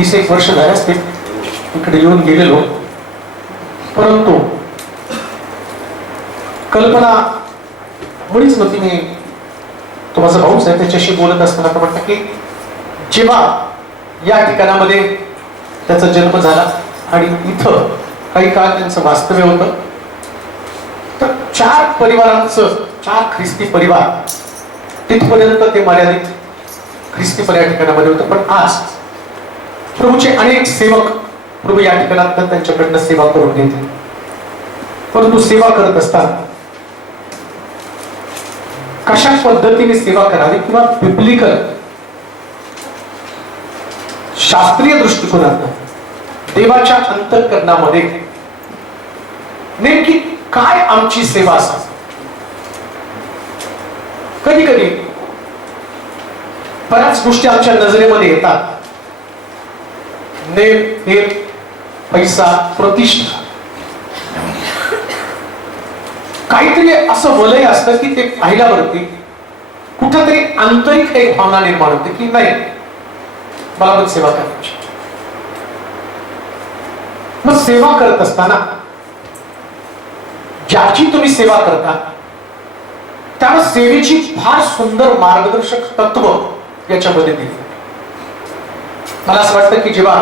30 वर्ष झाले असते इकडे येऊन गेलेलो, परंतु कल्पना मुळीच नव्हती. मी तो माझा भाऊच आहे, त्याच्याशी बोलत असताना तो म्हटलं की जेव्हा या ठिकाणामध्ये त्याचा जन्म झाला आणि इथं काही काळ त्यांचं वास्तव्य होतं, तर 4 परिवारांचं, 4 ख्रिस्ती परिवार तिथपर्यंत ते मर्यादित ख्रिस्ती या ठिकाणामध्ये होतं. पण आज प्रभूचे अनेक सेवक प्रभू या ठिकाणात त्यांच्याकडनं सेवा करून घेतली. परंतु सेवा करत असताना कशा पद्धतीने सेवा करावी किंवा बिब्लिकल शास्त्रीय दृष्टिकोनातून देवाच्या अंतःकरणामध्ये नेमकी काय आमची सेवा असावी. कधी कधी बऱ्याच गोष्टी आमच्या नजरेमध्ये येतात. नेम, हेर, पैसा, प्रतिष्ठा, काहीतरी असं वलय असतं की ते पाहिल्यावरती कुठंतरी आंतरिक एक भावना निर्माण होते की नाही, मला पण सेवा करायची. मग सेवा करत असताना ज्याची तुम्ही सेवा करता त्या सेवेची फार सुंदर मार्गदर्शक तत्व याच्यामध्ये दिली. मला असं वाटतं की जेव्हा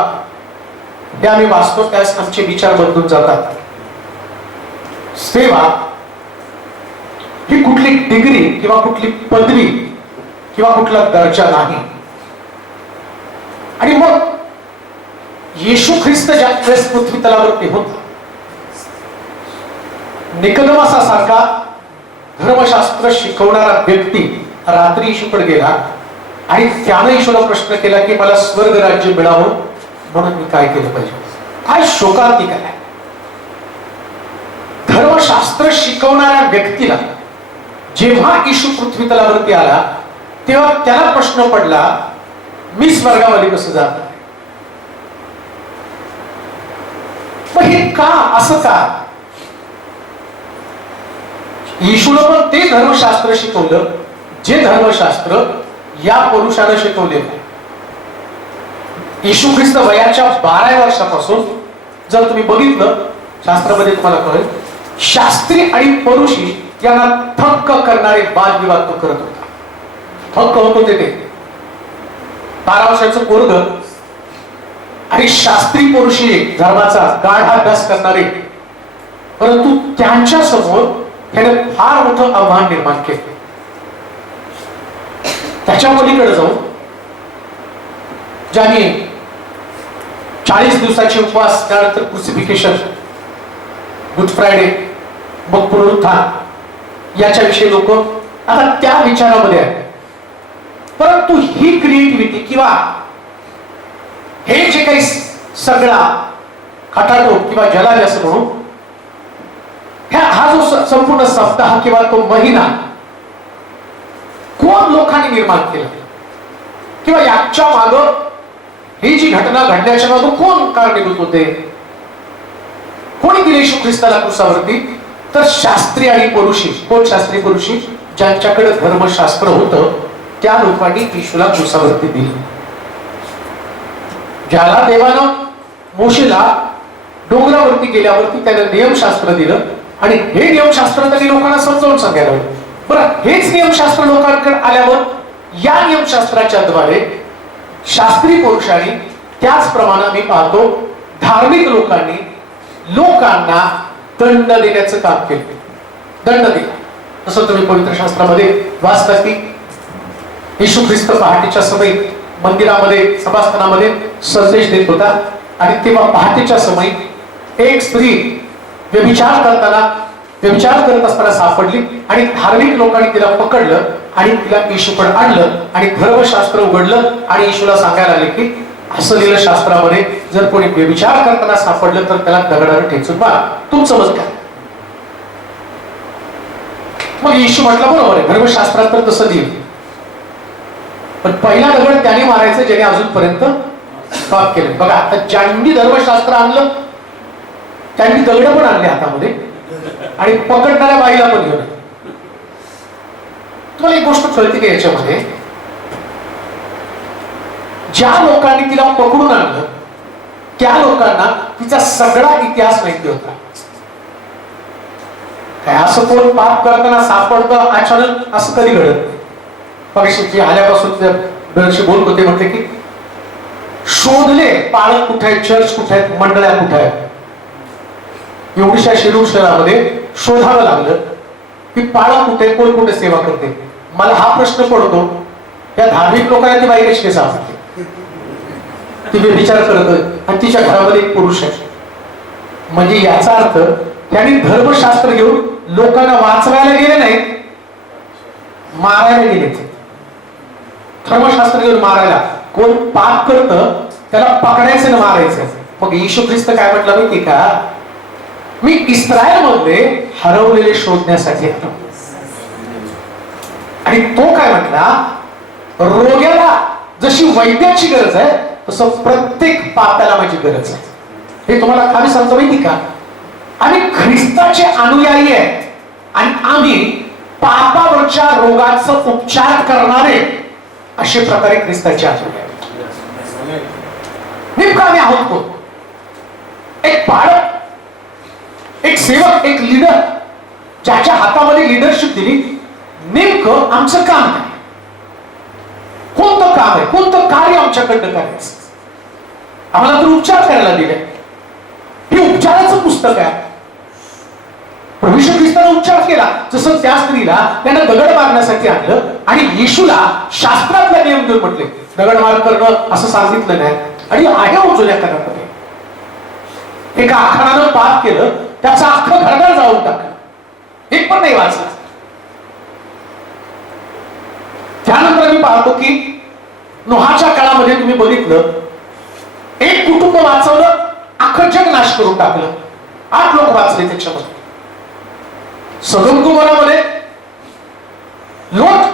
हे आम्ही वाचतो त्यास आमचे विचार बदलून जातात. सेवा ही कुठली डिग्री किंवा कुठली पदवी किंवा कुठला दर्जा नाही. आणि मग येशू ख्रिस्त ज्या वेळेस पृथ्वी तलावरती होता, निकोदेमसासारखा धर्मशास्त्र शिकवणारा व्यक्ती रात्री येशूकडे गेला आणि त्याने येशूला प्रश्न केला की मला स्वर्ग राज्य मिळावं म्हणून मी काय केलं पाहिजे. काय शोकांतिक आहे. धर्मशास्त्र शिकवणाऱ्या व्यक्तीला जेव्हा येशू पृथ्वी तलावरती आला तेव्हा त्याला प्रश्न पडला, मी स्वर्गामध्ये कसं जात. पण हे का, असं का. येशूला पण ते धर्मशास्त्र शिकवलं जे धर्मशास्त्र या पुरुषानं शिकवले. येशू ख्रिस्त वयाच्या 12 वर्षापासून जर तुम्ही बघितलं शास्त्रामध्ये तुम्हाला कळेल, शास्त्री आणि परुषी यांना थक्क करणारे वादविवाद तो करत होता. थक्क होत होते ते. 12 वर्षाचं पोरग आणि शास्त्री परुषी धर्माचा गाढ अभ्यास करणारे, परंतु त्यांच्या समोर त्याने फार मोठं आव्हान निर्माण केलं. त्याच्या पलीकडे जाऊन ज्यांनी 40 दिवसाचे उपवास, त्यानंतर क्रुसिफिकेशन, गुड फ्रायडे, मग पुनरुत्थान याच्याविषयी लोक आता त्या विचारामध्ये आहेत. परंतु ही क्रिएटिव्हिटी किंवा हे जे काही सगळा खटाटोप किंवा जलाल असं म्हणू, हा जो संपूर्ण सप्ताह किंवा तो महिना कोण लोकांनी निर्माण केला किंवा याच्या माग ही जी घटना घडण्याच्या मागे कोण कारणीभूत होते, कोणी दिले येशू ख्रिस्ताला क्रुसावरती, तर शास्त्री आणि परुषी. कोण शास्त्री परुषी? ज्यांच्याकडे धर्मशास्त्र होतं त्या लोकांनी येशूला क्रुसावरती दिलं. ज्याला देवानं मोशेला डोंगरावरती गेल्यावरती त्याने नियमशास्त्र दिलं आणि हे नियमशास्त्र त्यांनी लोकांना समजावून सांगायला हवं. बरं, हेच नियमशास्त्र लोकांकडे आल्यावर या नियमशास्त्राच्या द्वारे शास्त्री पुरुषांनी, त्याचप्रमाणे आम्ही पाहतो धार्मिक लोकांनी लोकांना दंड देण्याचं काम केलं. दंड दिला. तसं तुम्ही पवित्र शास्त्रामध्ये वाचता की येशू ख्रिस्त पहाटेच्या समयी मंदिरामध्ये, सभास्थानामध्ये संदेश देत होता आणि तेव्हा पहाटेच्या समयी एक स्त्री व्यभिचार करत असताना सापडली आणि धार्मिक लोकांनी तिला पकडलं आणि तिला येशूकडे आणलं आणि धर्मशास्त्र उघडलं आणि येशूला सांगायला आले की असं लिहिलं शास्त्रामध्ये, जर कोणी व्यभिचार करताना सापडलं तर त्याला दगडाने ठेचून मारा. तुमचं मत काय? मग येशू म्हटलं बरोबर आहे, धर्मशास्त्रात तर तसं लिहिलं, पण पहिला दगड त्याने मारायचं ज्याने अजूनपर्यंत पाप केलं. बघा, आता ज्यांनी धर्मशास्त्र आणलं त्यांनी दगड पण आणले हातामध्ये आणि पकडणाऱ्या बाईला पण घेऊन. तुम्हाला एक गोष्ट कळते की याच्यामध्ये ज्या लोकांनी तिला पकडून आणलं त्या लोकांना तिचा सगळा इतिहास माहिती होता. काय असं कोण पाप करताना सापडतं अचानक असं कधी घडत नाही. पक्षी आल्यापासून दरशी बोलत होते, म्हटले की शोधले पाळक कुठे आहेत, चर्च कुठे आहेत, मंडळ्या कुठे आहेत. एवढ्याशा शिरूर शहरामध्ये शोधावं लागलं की पाळक कुठे, कोण कुठे सेवा करते. मला हा प्रश्न पडतो, त्या धार्मिक लोकांना ती बाई कशी सापडते. ती विचार करत आणि तिच्या घरामध्ये एक पुरुष आहे. म्हणजे याचा अर्थ त्यांनी धर्मशास्त्र घेऊन लोकांना वाचवायला गेले नाही, मारायला गेले. धर्मशास्त्र घेऊन मारायला, कोण पाप करतं त्याला पकडायचं आणि मारायचं. मग येशू ख्रिस्त काय म्हटलं माहिती का, मी इस्रायल मध्ये हरवलेले शोधण्यासाठी आलो. आणि तो काय म्हटला, रोग्याला जशी वैद्याची गरज आहे तसं प्रत्येक पापाला माझी गरज आहे. हे तुम्हाला खाली सांगतो माहिती का, आम्ही ख्रिस्ताचे अनुयायी आहे आणि आम्ही पापावरच्या रोगाचा उपचार करणारे अशा प्रकारे ख्रिस्ताचे अनुयायी. नेमकं आम्ही आहोत कोण? एक बाळक, एक सेवक, एक लीडर ज्याच्या हातामध्ये लिडरशिप दिली. नेमकं आमचं काम काय, कोणतं काम आहे, कोणतं कार्य आमच्याकडनं करायचं. आम्हाला तर उपचार करायला दिले. हे उपचाराचं पुस्तक आहे. प्रभू येशू ख्रिस्ताने उपचार केला. जसं त्या स्त्रीला त्यानं दगड मारण्यासाठी आणलं आणि येशूला शास्त्रातला नियम देऊन म्हटले दगड मार करणं असं सांगितलं नाही. आणि आहे जुन्या करारामध्ये एका आखाडानं पाप केलं, त्याचं अख्खं घरदार जाऊन टाकलं, एक पण नाही वाचला. त्यानंतर मी पाहतो की नोहाच्या काळामध्ये तुम्ही बघितलं, एक कुटुंब वाचवलं, अख्खं जग नाश करून टाकलं. 8 लोक वाचले त्याच्यामध्ये. सदोम गोमोरामध्ये लोट,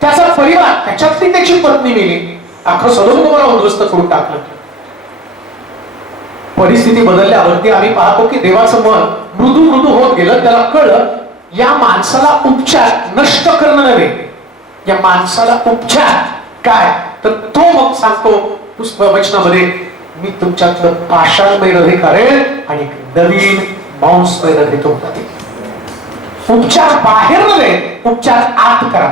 त्याचा परिवार, त्याच्यातली त्याची पत्नी मेली, अख्खं सदोम गोमोरा उद्ध्वस्त करून टाकलं. परिस्थिती बदलल्यावरती आम्ही पाहतो की देवाचं मन मृदू मृदू होत गेलं. त्याला कळलं या माणसाला उपचार नष्ट करणं नव्हे, या माणसाला उपचार काय, तर तो मग सांगतो वचनामध्ये, मी तुमच्यातलं पाषाणमय हृदय करेल आणि नवीन मांसमय हृदय तुमचा देईन. उपचार बाहेर नव्हे, उपचार आत करा.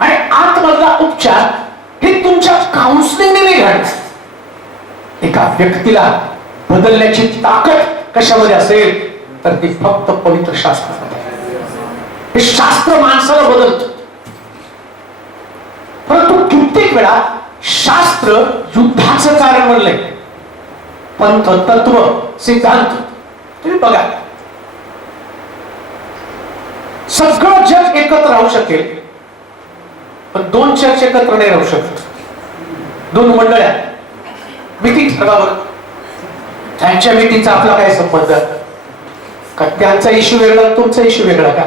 आणि आतमधला उपचार हे तुमच्या काउन्सिलिंगने नाही घडणार. एका व्यक्तीला बदलण्याची ताकद कशामध्ये असेल तर ती फक्त पवित्र शास्त्रामध्ये. हे शास्त्र माणसाला बदलतं. परंतु कित्येक वेळा शास्त्र युद्धाचं कारण बनलंय. पंथ, तत्व, सिद्धांत तुम्ही बघा, सगळं जग एकत्र राहू शकेल पण 2 चर्च एकत्र नाही राहू शकत. 2 मंडळ्या मीटिंग ठरवा बरं, त्यांच्या मीटिंगचा आपला काय संबंध का? त्यांचा इश्यू वेगळा, तुमचा इश्यू वेगळा का?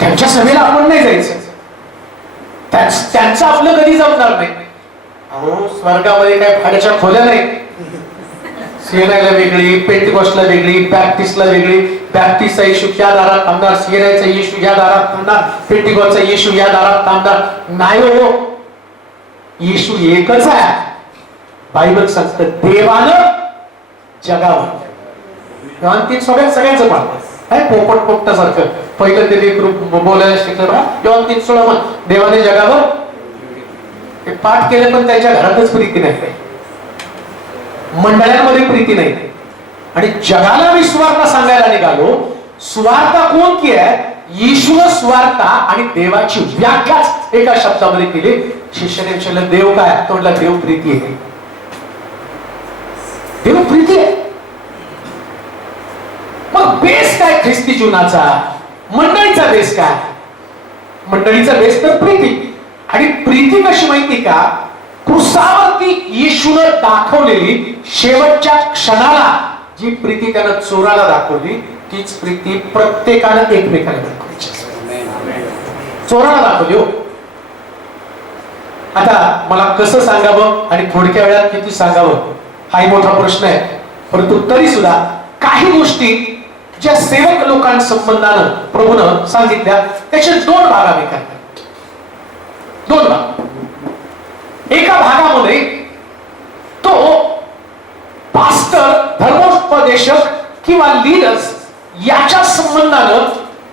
त्यांच्या सभेला आपण नाही जायचं, त्यांचं आपलं कधी जमणार नाही. अहो स्वर्गामध्ये काय भाड्याच्या खोल्या नाही. सीएनआयला वेगळी, पेंटिकॉस्टला वेगळी, बॅप्टिस्टला वेगळी. बॅप्टिस्टचा इश्यू या दारात थांबणार, सीएनआयचा इश्यू या दारात थांबणार, पेंटिकॉस्टचा इश्यू या दारात थांबणार नाही. हो, येशू एकच आहे. बायबल सांगतं देवानं जगावर, सगळ्यांचं पण आहे. पोपट पोपटासारखं पहिलं ते बोलायला शिकलं बघा. योहान 3:16 देवाने जगावर, हे पाठ केले पण त्याच्या घरातच प्रीती नाही, मंडळांमध्ये प्रीती नाही. आणि जगाला मी सुवार्ता सांगायला निघालो. सुवार्ता कोण की आहे? येशूनं सुवार्ता आणि देवाची व्याख्याच एका शब्दामध्ये केली. शिष्याने विचारलं देव काय? तो म्हटला देव प्रीती आहे. देव प्रीती आहे. मग बेस काय ख्रिस्ती जीवनाचा? मंडळीचा बेस काय? मंडळीचा बेस तर प्रीती. आणि प्रीती कशी माहिती का? क्रुसावरती येशूनं दाखवलेली शेवटच्या क्षणाला जी प्रीती त्यानं चोराला दाखवली, तीच प्रीती प्रत्येकानं एकमेकाला दाखवायची. चोराला दाखवली हो. आता मला कसं सांगावं आणि थोडक्या वेळात किती सांगावं हाही मोठा प्रश्न आहे. परंतु तरी सुद्धा काही गोष्टी ज्या सेवक लोकांसंबंधानं प्रभूनं सांगितल्या त्याचे 2 भाग आम्ही करतो. दोन भाग. एका भागामध्ये तो पास्टर, धर्मोपदेशक किंवा लीडर्स याच्या संबंधानं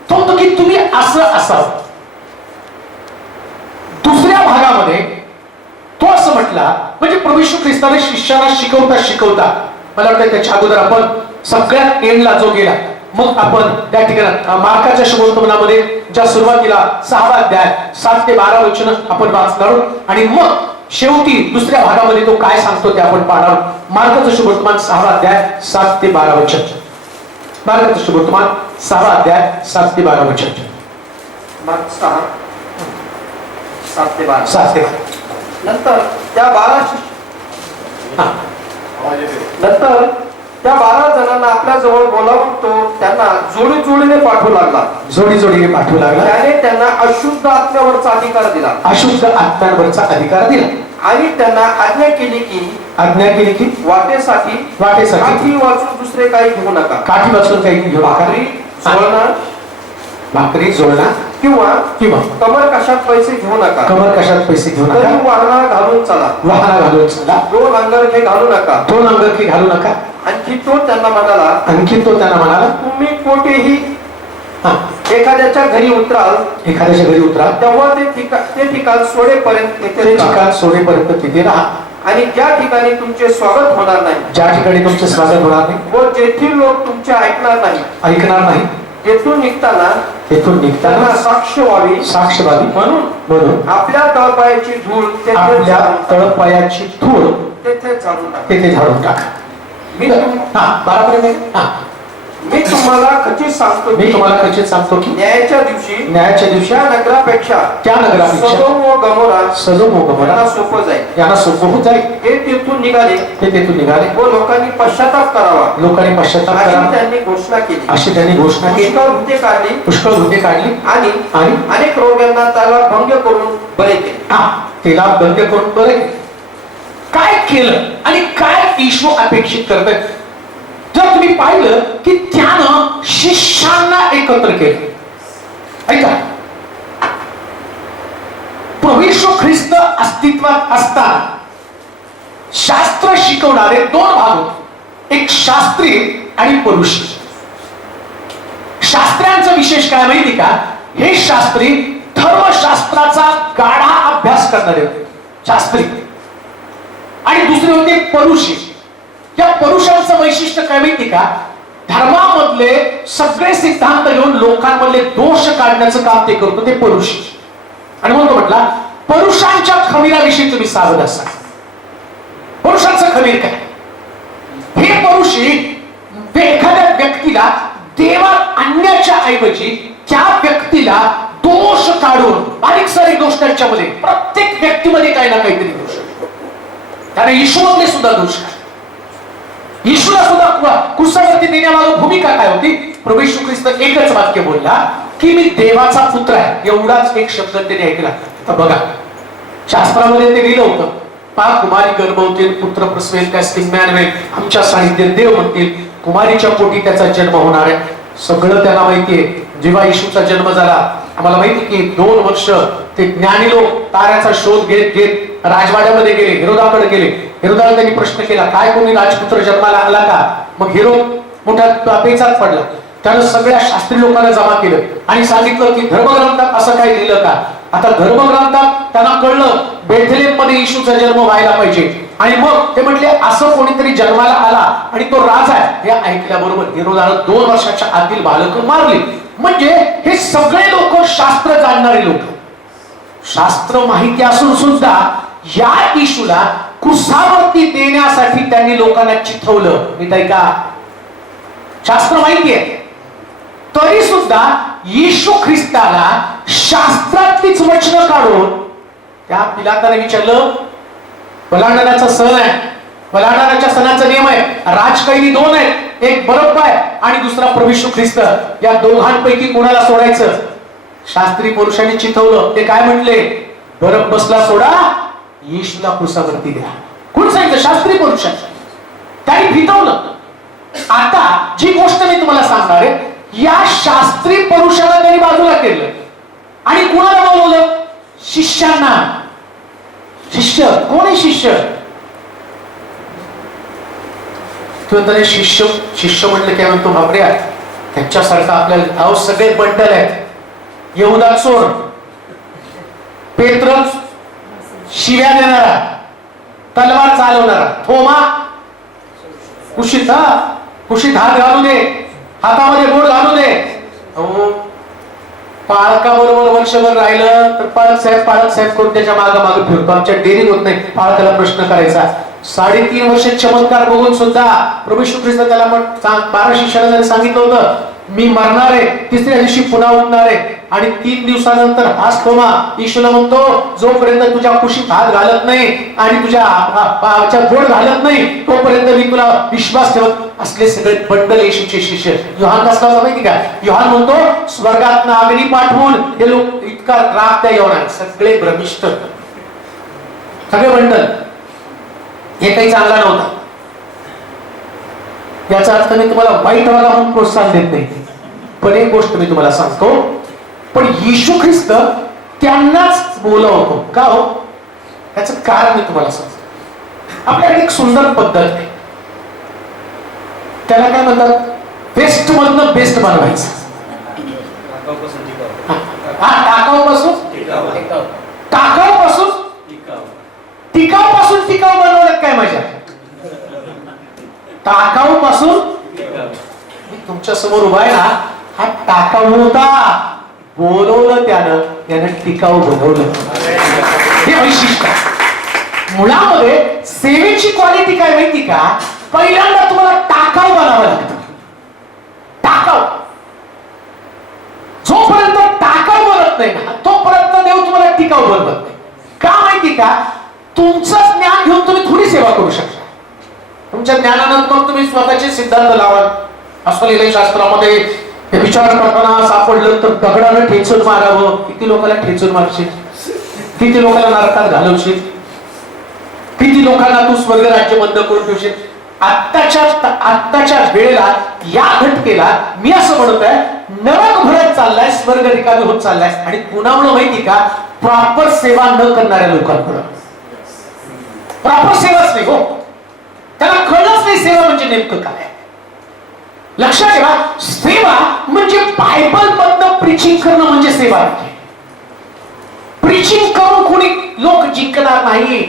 तो म्हणतो की तुम्ही असं असावं. दुसऱ्या भागामध्ये तो असं म्हटला, म्हणजे प्रभू येशू ख्रिस्ताने शिष्याला शिकवता मला वाटतं त्याच्या अगोदर आपण सगळ्यात एंडला जो गेला, मग आपण त्या ठिकाणी मार्काच्या शुभवर्तमानामध्ये ज्या सुरुवातीला 6वा अध्याय 7 ते 12 वचन आपण वाचणार आहोत आणि मग शेवटी दुसऱ्या भागामध्ये तो काय सांगतो ते आपण पाहणार आहोत. मार्काचं शुभवर्तमान 6वा अध्याय 7 ते 12 वचन. मार्काचं शुभवर्तमान 6वा अध्याय 7 ते 12 वचन. मार्क 6 7 ते 12. 7 ते 12. नंतर त्या 12 जणांना आपल्या जवळ बोलावून तो त्यांना जोडीने पाठवू लागला. जोडीने पाठवू लागला. त्याने त्यांना अशुद्ध आत्म्यावरचा अधिकार दिला. अशुद्ध आत्म्यांवरचा अधिकार दिला आणि त्यांना आज्ञा केली की वाटेसाठी काठी वाचून दुसरे काही घेऊ नका. काठी वाचून काही घेऊ नका. भाकरी जोडणार किंवा कमर कशात पैसे घेऊ नका. वाहना घालून चला. दोन अंगरखे घालू नका. आणखी तो त्यांना म्हणाला तुम्ही कोठेही एखाद्याच्या घरी उतराल तेव्हा ते ठिकाण सोडेपर्यंत तिथे राहा. आणि ज्या ठिकाणी तुमचे स्वागत होणार नाही व जेथील लोक तुमचे ऐकणार नाही तेथून निघताना साक्ष व्हावी म्हणून आपल्या तळपायाची धूळ तेथे झाडून टाका. मी तुम्हाला खचित सांगतो की न्यायाच्या दिवशी त्या नगरापेक्षा सदोम व गमोरा यांना सोपं होत जाईल. ते तेथून निघाले व लोकांनी पश्चाताप करावा अशी त्यांनी घोषणा केली. पुष्कळ भूते काढली आणि अनेक रोग्यांना त्याला भंग करून बरे केले. काय केलं आणि काय येशू अपेक्षित करतात. जर तुम्ही पाहिलं की त्यानं शिष्यांना एकत्र केलं. ऐका, प्रभू येशू ख्रिस्त अस्तित्वात असताना शास्त्र शिकवणारे दोन भाग होते, एक शास्त्री आणि परुषी. शास्त्र्यांचा विशेष काय माहिती का, हे शास्त्री धर्मशास्त्राचा गाढा अभ्यास करणारे होते, शास्त्री. आणि दुसरे होते परुषी. या पुरुषांचं वैशिष्ट्य काय माहिती का, धर्मामधले सगळे सिद्धांत घेऊन लोकांमधले दोष काढण्याचं काम ते करतो, ते पुरुष. आणि म्हणून तो म्हटला पुरुषांच्या खमीराविषयी तुम्ही सावध असा. पुरुषांचं खमीर काय, हे पुरुषी एखाद्या व्यक्तीला देवात आणण्याच्या ऐवजी त्या व्यक्तीला दोष काढून, बारीक सारीक दोष त्यांच्यामध्ये, प्रत्येक व्यक्तीमध्ये काही ना काहीतरी दोष. त्याने येशूमध्ये सुद्धा दोष काय, येशूला सुद्धा क्रुसावरती देण्यामागे भूमिका काय होती. प्रभू येशू ख्रिस्त एकच वाक्य बोलला की मी देवाचा पुत्र आहे, एवढाच एक शब्द त्याने ऐकला. तर बघा शास्त्रामध्ये ते लिहिलं होतं, कुमारी गर्भवती पुत्र प्रसवेल, त्यास इम्मॅन्युएल, आमच्या सानिध्यात देव म्हणतील, कुमारीच्या पोटी त्याचा जन्म होणार आहे. सगळं त्यांना माहितीये. जेव्हा येशूचा जन्म झाला, आम्हाला माहिती की 2 वर्ष ते ज्ञानी लोक ताऱ्याचा शोध घेत राजवाड्यामध्ये गेले, हेरोदाकडे गेले. हेरोदाला त्यांनी प्रश्न केला, काय कोणी राजपुत्र जन्माला आला का. मग हेरोद मोठ्या पेचात पडला. त्यानं सगळ्या शास्त्री लोकांना जमा केलं आणि सांगितलं की धर्मग्रंथात असं काय लिहिलं का. आता धर्मग्रंथात त्यांना कळलं बेथलेम मध्ये येशूचा जन्म व्हायला पाहिजे. आणि मग ते म्हटले असं कोणीतरी जन्माला आला आणि तो राजा आहे. हे ऐकल्याबरोबर हेरोदानं 2 वर्षाच्या आतील बालक मारली. म्हणजे हे सगळे लोक शास्त्र जाणणारे लोक, शास्त्र माहिती असून सुद्धा या येशूला क्रुसावरती देण्यासाठी त्यांनी लोकांना चिथवलं. नीट ऐका, शास्त्र माहिती आहे तरी सुद्धा येशू ख्रिस्ताला शास्त्रातलीच वचनं काढून त्या पिलाताने विचारलं, वलांडण्याचा सण आहे, वलांडण्याच्या सणाचा नियम आहे, राजकैदी 2 आहेत, एक बरब्बा आहे आणि दुसरा प्रभू येशू ख्रिस्त. या दोघांपैकी कोणाला सोडायचं. शास्त्री पुरुषांनी चिथवलं. ते काय म्हटले, बरब्बसला सोडा, येशूला क्रुसावरती द्या. कोण सांगितलं, शास्त्री पुरुषांनी. त्यांनी फितवलं. आता जी गोष्ट मी तुम्हाला सांगणार आहे, या शास्त्री पुरुषाला त्यांनी बाजूला केलं आणि कुणाला बोलवलं, शिष्यांना. शिष्य कोण आहे शिष्य? तू शिष्य शिष्य म्हटलं की म्हणतो बापऱ्या त्याच्यासारखं आपल्याला अहो सगळे बंडल आहेत. यहुदा चोर, पेत्रस शिव्या देणारा, तलवार चालवणारा, थोमा कुशीत हात घालू दे, हातामध्ये बोट घालू दे. अहो पाळकाबरोबर वर्षभर राहिलं तर पाळक साहेब करून त्याच्या मागे फिरतो. आमच्या डेअरी होत नाही पाळकाला प्रश्न करायचा. 3.5 वर्ष चमत्कार बघून सुद्धा प्रभू येशू ख्रिस्त त्याला 12 शिष्याला सांगितलं होतं मी मरणार आहे, तिसऱ्या दिवशी पुन्हा उठणार आहे. आणि 3 दिवसानंतर हाच थोमा येशूला म्हणतो जोपर्यंत तुझ्या कुशीत हात घालत नाही आणि तुझ्या बोट घालत नाही तोपर्यंत मी तुला विश्वास ठेवत. असले सगळे बंडल येशूचे शिष्य. योहान कसला होता माहिती का? योहान म्हणतो स्वर्गात अग्नी पाठवून हे लोक इतका राग त्या योहान सगळे भ्रमिष्ठ, सगळे बंडल, हे काही चांगला नव्हता. याचा अर्थ मी तुम्हाला वाईट वागा म्हणून प्रोत्साहन देत नाही, पण एक गोष्ट मी तुम्हाला सांगतो, पण येशू ख्रिस्त त्यांनाच बोलवतो का हो? याचं कारण मी तुम्हाला सांगतो. आपल्याकडे एक सुंदर पद्धत आहे, त्याला काय म्हणतात? बेस्ट मधनं बेस्ट बनवायचं. टिकाऊ पासून टिकाऊ बनवण्यात काय मजा? टाकाऊ पासून मी तुमच्या समोर उभा आहे ना, हा टाकाऊ होता, बोलवलं त्यानं टिकाऊ बनवलं. हे वैशिष्ट्य. मुळामध्ये सेवेची क्वालिटी काय माहिती का? पहिल्यांदा तुम्हाला टाकाऊ बनावं लागतं. टाकाऊ. जोपर्यंत टाकाऊ बनत नाही ना तोपर्यंत देव तुम्हाला टिकाऊ बनवत नाही. का माहिती का? तुमचं ज्ञान घेऊन तुम्ही थोडी सेवा करू शकता. तुमच्या ज्ञानानंतर मग तुम्ही स्वतःचे सिद्धांत लावा. असं लिहिलंय शास्त्रामध्ये, हे विचार करताना सापडलं तर दगडानं ठेचून मारावं. किती लोकांना ठेचून मारशील? किती लोकांना नरकात घालवशील? किती लोकांना तू स्वर्ग राज्य बंद करून ठेवशील? आत्ताच्या वेळेला या घटकेला मी असं म्हणत आहे, नरक भरत चाललाय, स्वर्ग रिकामी होत चाललाय. आणि कुणामुळे माहिती का? प्रॉपर सेवा न करणाऱ्या लोकांकडे. प्रॉपर सेवाच नाही हो, त्याला कळलंच नाही सेवा म्हणजे नेमकं काय. लक्षात ठेवा, सेवा म्हणजे बायबल मधनं प्रीचिंग करणं म्हणजे सेवा आहे. प्रीचिंग करून कोणी लोक जिंकणार नाही.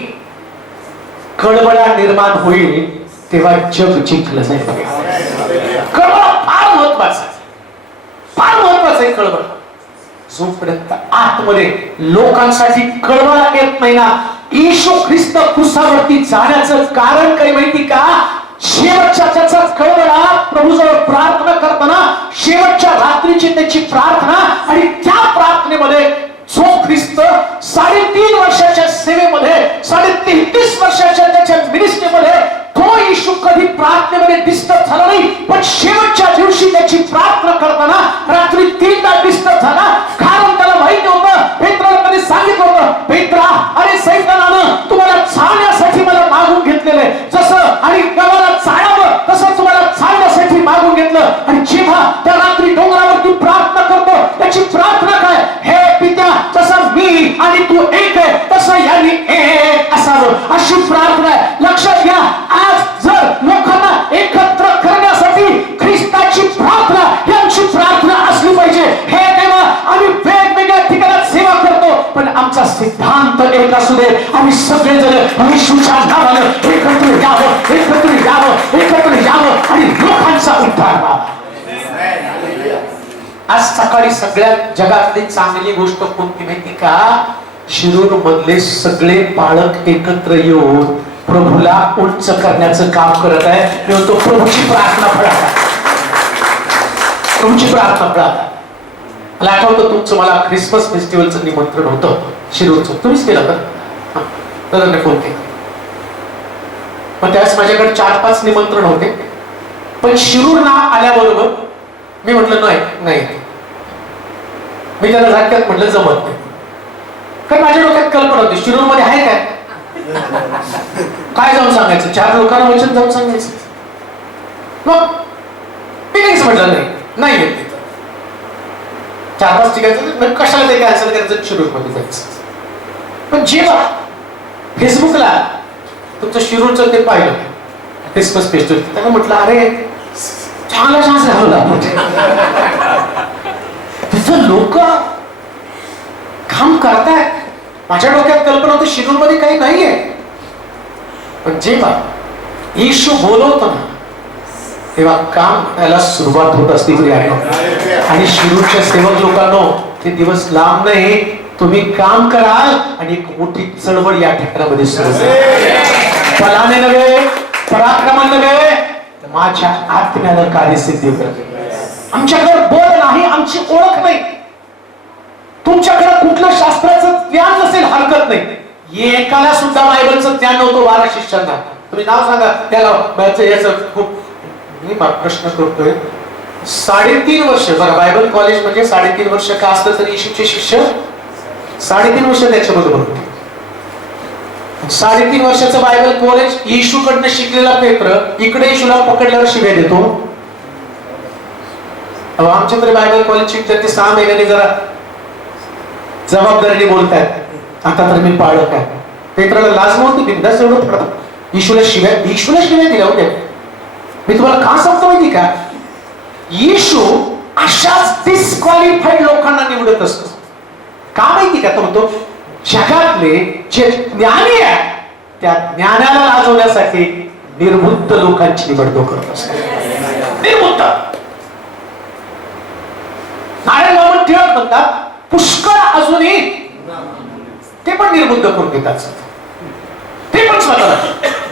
कळवळा निर्माण होईल तेव्हा जग जिंकलं जाईल. कळवळा फार महत्वाचा आहे, फार महत्वाचं आहे कळवळा. जोपर्यंत आतमध्ये लोकांसाठी कळवळा येत नाही ना, येशू ख्रिस्त क्रुसावरती जाण्याचं कारण काही माहिती का? शेवटच्या त्याचा कळवळा प्रभूजवळ प्रार्थना करताना शेवटच्या रात्रीची त्याची प्रार्थना, आणि त्या प्रार्थनेमध्ये जो ख्रिस्त 3.5 वर्षाच्या सेवेमध्ये 33 वर्षाच्या त्याच्या मिनिस्ट्रीमध्ये तो येशू कधी प्रार्थनेमध्ये डिस्टर्ब झाला नाही. पण शेवटच्या दिवशी त्याची प्रार्थना करताना रात्री 3दा डिस्टर्ब झाला. कारण त्याला माहिती होतं, पेत्राला कधी सांगितलं होतं, पेत्रा अरे सैतानानं तुम्हाला चालण्यासाठी मला मागून घेतलेलं आहे. जसं आणि गव्हाला चाळावं तसं तुम्हाला चालण्यासाठी मागून घेतलं. आणि जेव्हा त्या रात्री डोंगरावरती प्रार्थना करतो त्याची प्रार्थना काय? हे पित्या जसं मी आणि तू एक आहे तसं यांनी एक असावं, अशी प्रार्थना आहे. लक्षात घ्या, आज जर लोकांना एकत्र करण्यासाठी ख्रिस्ताची प्रार्थना यांची प्रार्थना असली पाहिजे. हे देवा, आम्ही वेगवेगळ्या ठिकाणात सेवा करतो पण आमचा सिद्धांत एक असू दे. आम्ही सगळेजण येशूच्या नावानं एकत्र यावं आणि लोकांचा उद्धार व्हावा. आज सकाळी सगळ्यात जगातली चांगली गोष्ट कोणती माहिती का? शिरूर मधले सगळे पालक एकत्र येऊन प्रभूला उंच करण्याचं काम करत आहे. तो प्रभूची प्रार्थना फळा, प्रभूची प्रार्थना फळा. मला आठवतं तुमचं मला क्रिसमस फेस्टिवलचं निमंत्रण होतं शिरूरचं, तुम्हीच केलं तर फोन केला. पण त्यावेळेस माझ्याकडे 4-5 निमंत्रण होते. पण शिरूर ना आल्याबरोबर मी म्हटलं नाही, मी त्याला झटक्यात म्हटलं जमत नाही. कारण माझ्या डोक्यात कल्पना होती शिरूर मध्ये आहे काय जाऊन सांगायचं, 4 लोकांना वचन जाऊन सांगायचं. मग मी काहीच म्हटलं नाही येत तिथं. 4-5 ठिकाणी कशाला ते कॅन्सल करायचं, शिरूर मध्ये जायचं. पण जेव्हा फेसबुकला तुमचं शिरूरचं ते पाहिलं क्रिसमस फेस्टिवल, त्याला म्हटलं अरे चांगला चान्स घालवला. तिथं लोक काम करतायत. माझ्या डोक्यात कल्पना होती शिरूरमध्ये काही नाहीये, पण जेव्हा येशू बोलवतो ना तेव्हा काम करायला सुरुवात होत असते. आणि शिरूरच्या सेवक लोकांनो, ते दिवस लांब नाही, तुम्ही काम कराल आणि एक मोठी चळवळ या ठिकाणामध्ये सुरू होईल. फलाने नव्हे, पराक्रमाने नव्हे, माझ्या आत्म्यानं कार्यसिद्धी करते. आमच्याकडे बळ नाही, आमची ओळख नाही. तुमच्याकडे कुठलं शास्त्राचं ज्ञान नसेल हरकत नाही. एकाला सुद्धा बायबलचं ज्ञान नव्हतं 12 शिष्यांना. तुम्ही नाव सांगा त्याला. याचं खूप मी प्रश्न करतोय. 3.5 वर्ष, बरं बायबल कॉलेज म्हणजे 3.5 वर्ष का असलं तरी येशूचे शिष्य 3.5 वर्ष त्याच्याबरोबर होते. 3.5 वर्षाचं बायबल कॉलेज, येशूकडनं शिकलेला पेपर इकडे येशूला पकडल्यावर शिव्या देतो. आमच्या तरी बायबल कॉलेजचे विद्यार्थी 6 महिन्यांनी जरा जबाबदारीने बोलतायत. आता तर मी पाळत आहे. पेपराला लाज नव्हती, बिंदास एवढं पडत. येशूला शिव्या दिल्या होत्या. मी तुम्हाला का सांगतो माहिती का? येशू अशाच डिस्क्वालिफाईड लोकांना निवडत असतो. का माहिती का? तो म्हणतो जगातले जे ज्ञानी आहे त्या ज्ञानाला लाजवण्यासाठी निर्बुद्ध लोकांची निवड तो करत असतो. निर्बुद्ध. नारायण बाबा टिळक म्हणतात पुष्कळ अजूनही ते पण निर्बुद्ध करून घेतात. ते पण स्वतःला.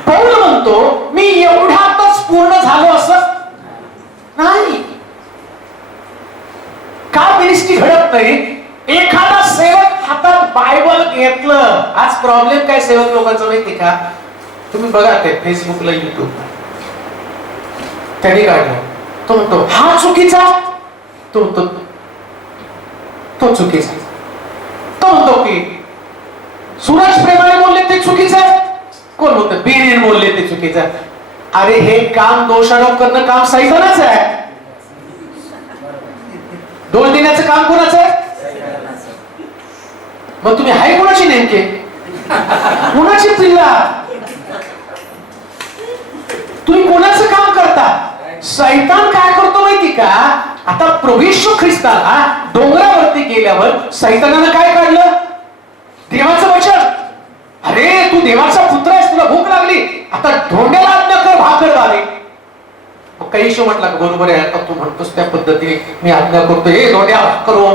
पौल म्हणतो मी एवढ्यातच पूर्ण झालो असं नाही. का मिनिस्ट्री घडत नाही? एखादा सेवक हातात बायबल घेतलं. आज प्रॉब्लेम काय सेवक लोकांचा माहिती का? तुम्ही बघा ते फेसबुकला, युट्यूबला त्यांनी काढलं. तो म्हणतो हा चुकीचा, तो म्हणतो तो चुकीचा. तो म्हणतो की सूरज प्रेमाने बोलले ते चुकीचं आहे. कोण म्हणतं बेरीने बोलले ते चुकीचं आहे. अरे हे काम दोषारोप करणं काम सैतानाचं आहे. दोष देण्याचं काम कोणाचं आहे? मग तुम्ही हाय कोणाची नेमके? कोणाची पिल्ला? तुम्ही कोणाचं काम करता? सैतान काय करतो माहिती का? आता प्रभू येशू ख्रिस्ताला डोंगरावरती गेल्यावर सैतानानं काय काढलं? देवाचं वचन. अरे तू देवाचा पुत्र आहेस, तुला भूक लागली, आता धोंड्याला आज्ञा कर भाकर वाले. मग काही येशू म्हटला का बरोबर आहे, आता तू म्हणतोस त्या पद्धतीने मी आज्ञा करतो. हे धोंड्या करो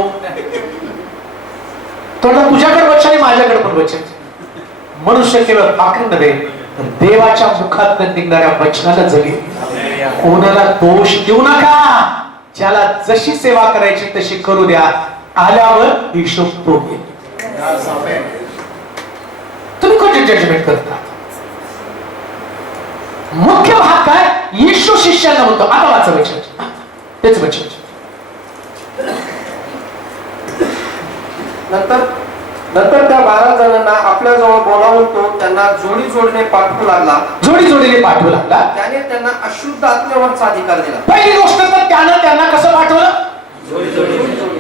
थोडं तुझ्याकडे वचन आहे, माझ्याकडे पण वचन. मनुष्य केवळ भाकर नव्हे तर देवाच्या मुखात निघणाऱ्या वचनाला जगेल. कोणाला दोष देऊ नका. ज्याला जशी सेवा करायची तशी करू द्या. आल्यावर हिशोब तो घेईल. तुम्ही कोणते जजमेंट करता? मुख्य भाग काय? येशू शिष्यांना म्हणतो आता वाचा वचन, तेच वचन. नंतर त्या 12 जणांना आपल्या जवळ बोलावून तो त्यांना जोडीने पाठवू लागला. त्याने त्यांना अशुद्ध आत्म्यावरचा अधिकार दिला. पहिली गोष्ट तर त्यांना कसं पाठवलं?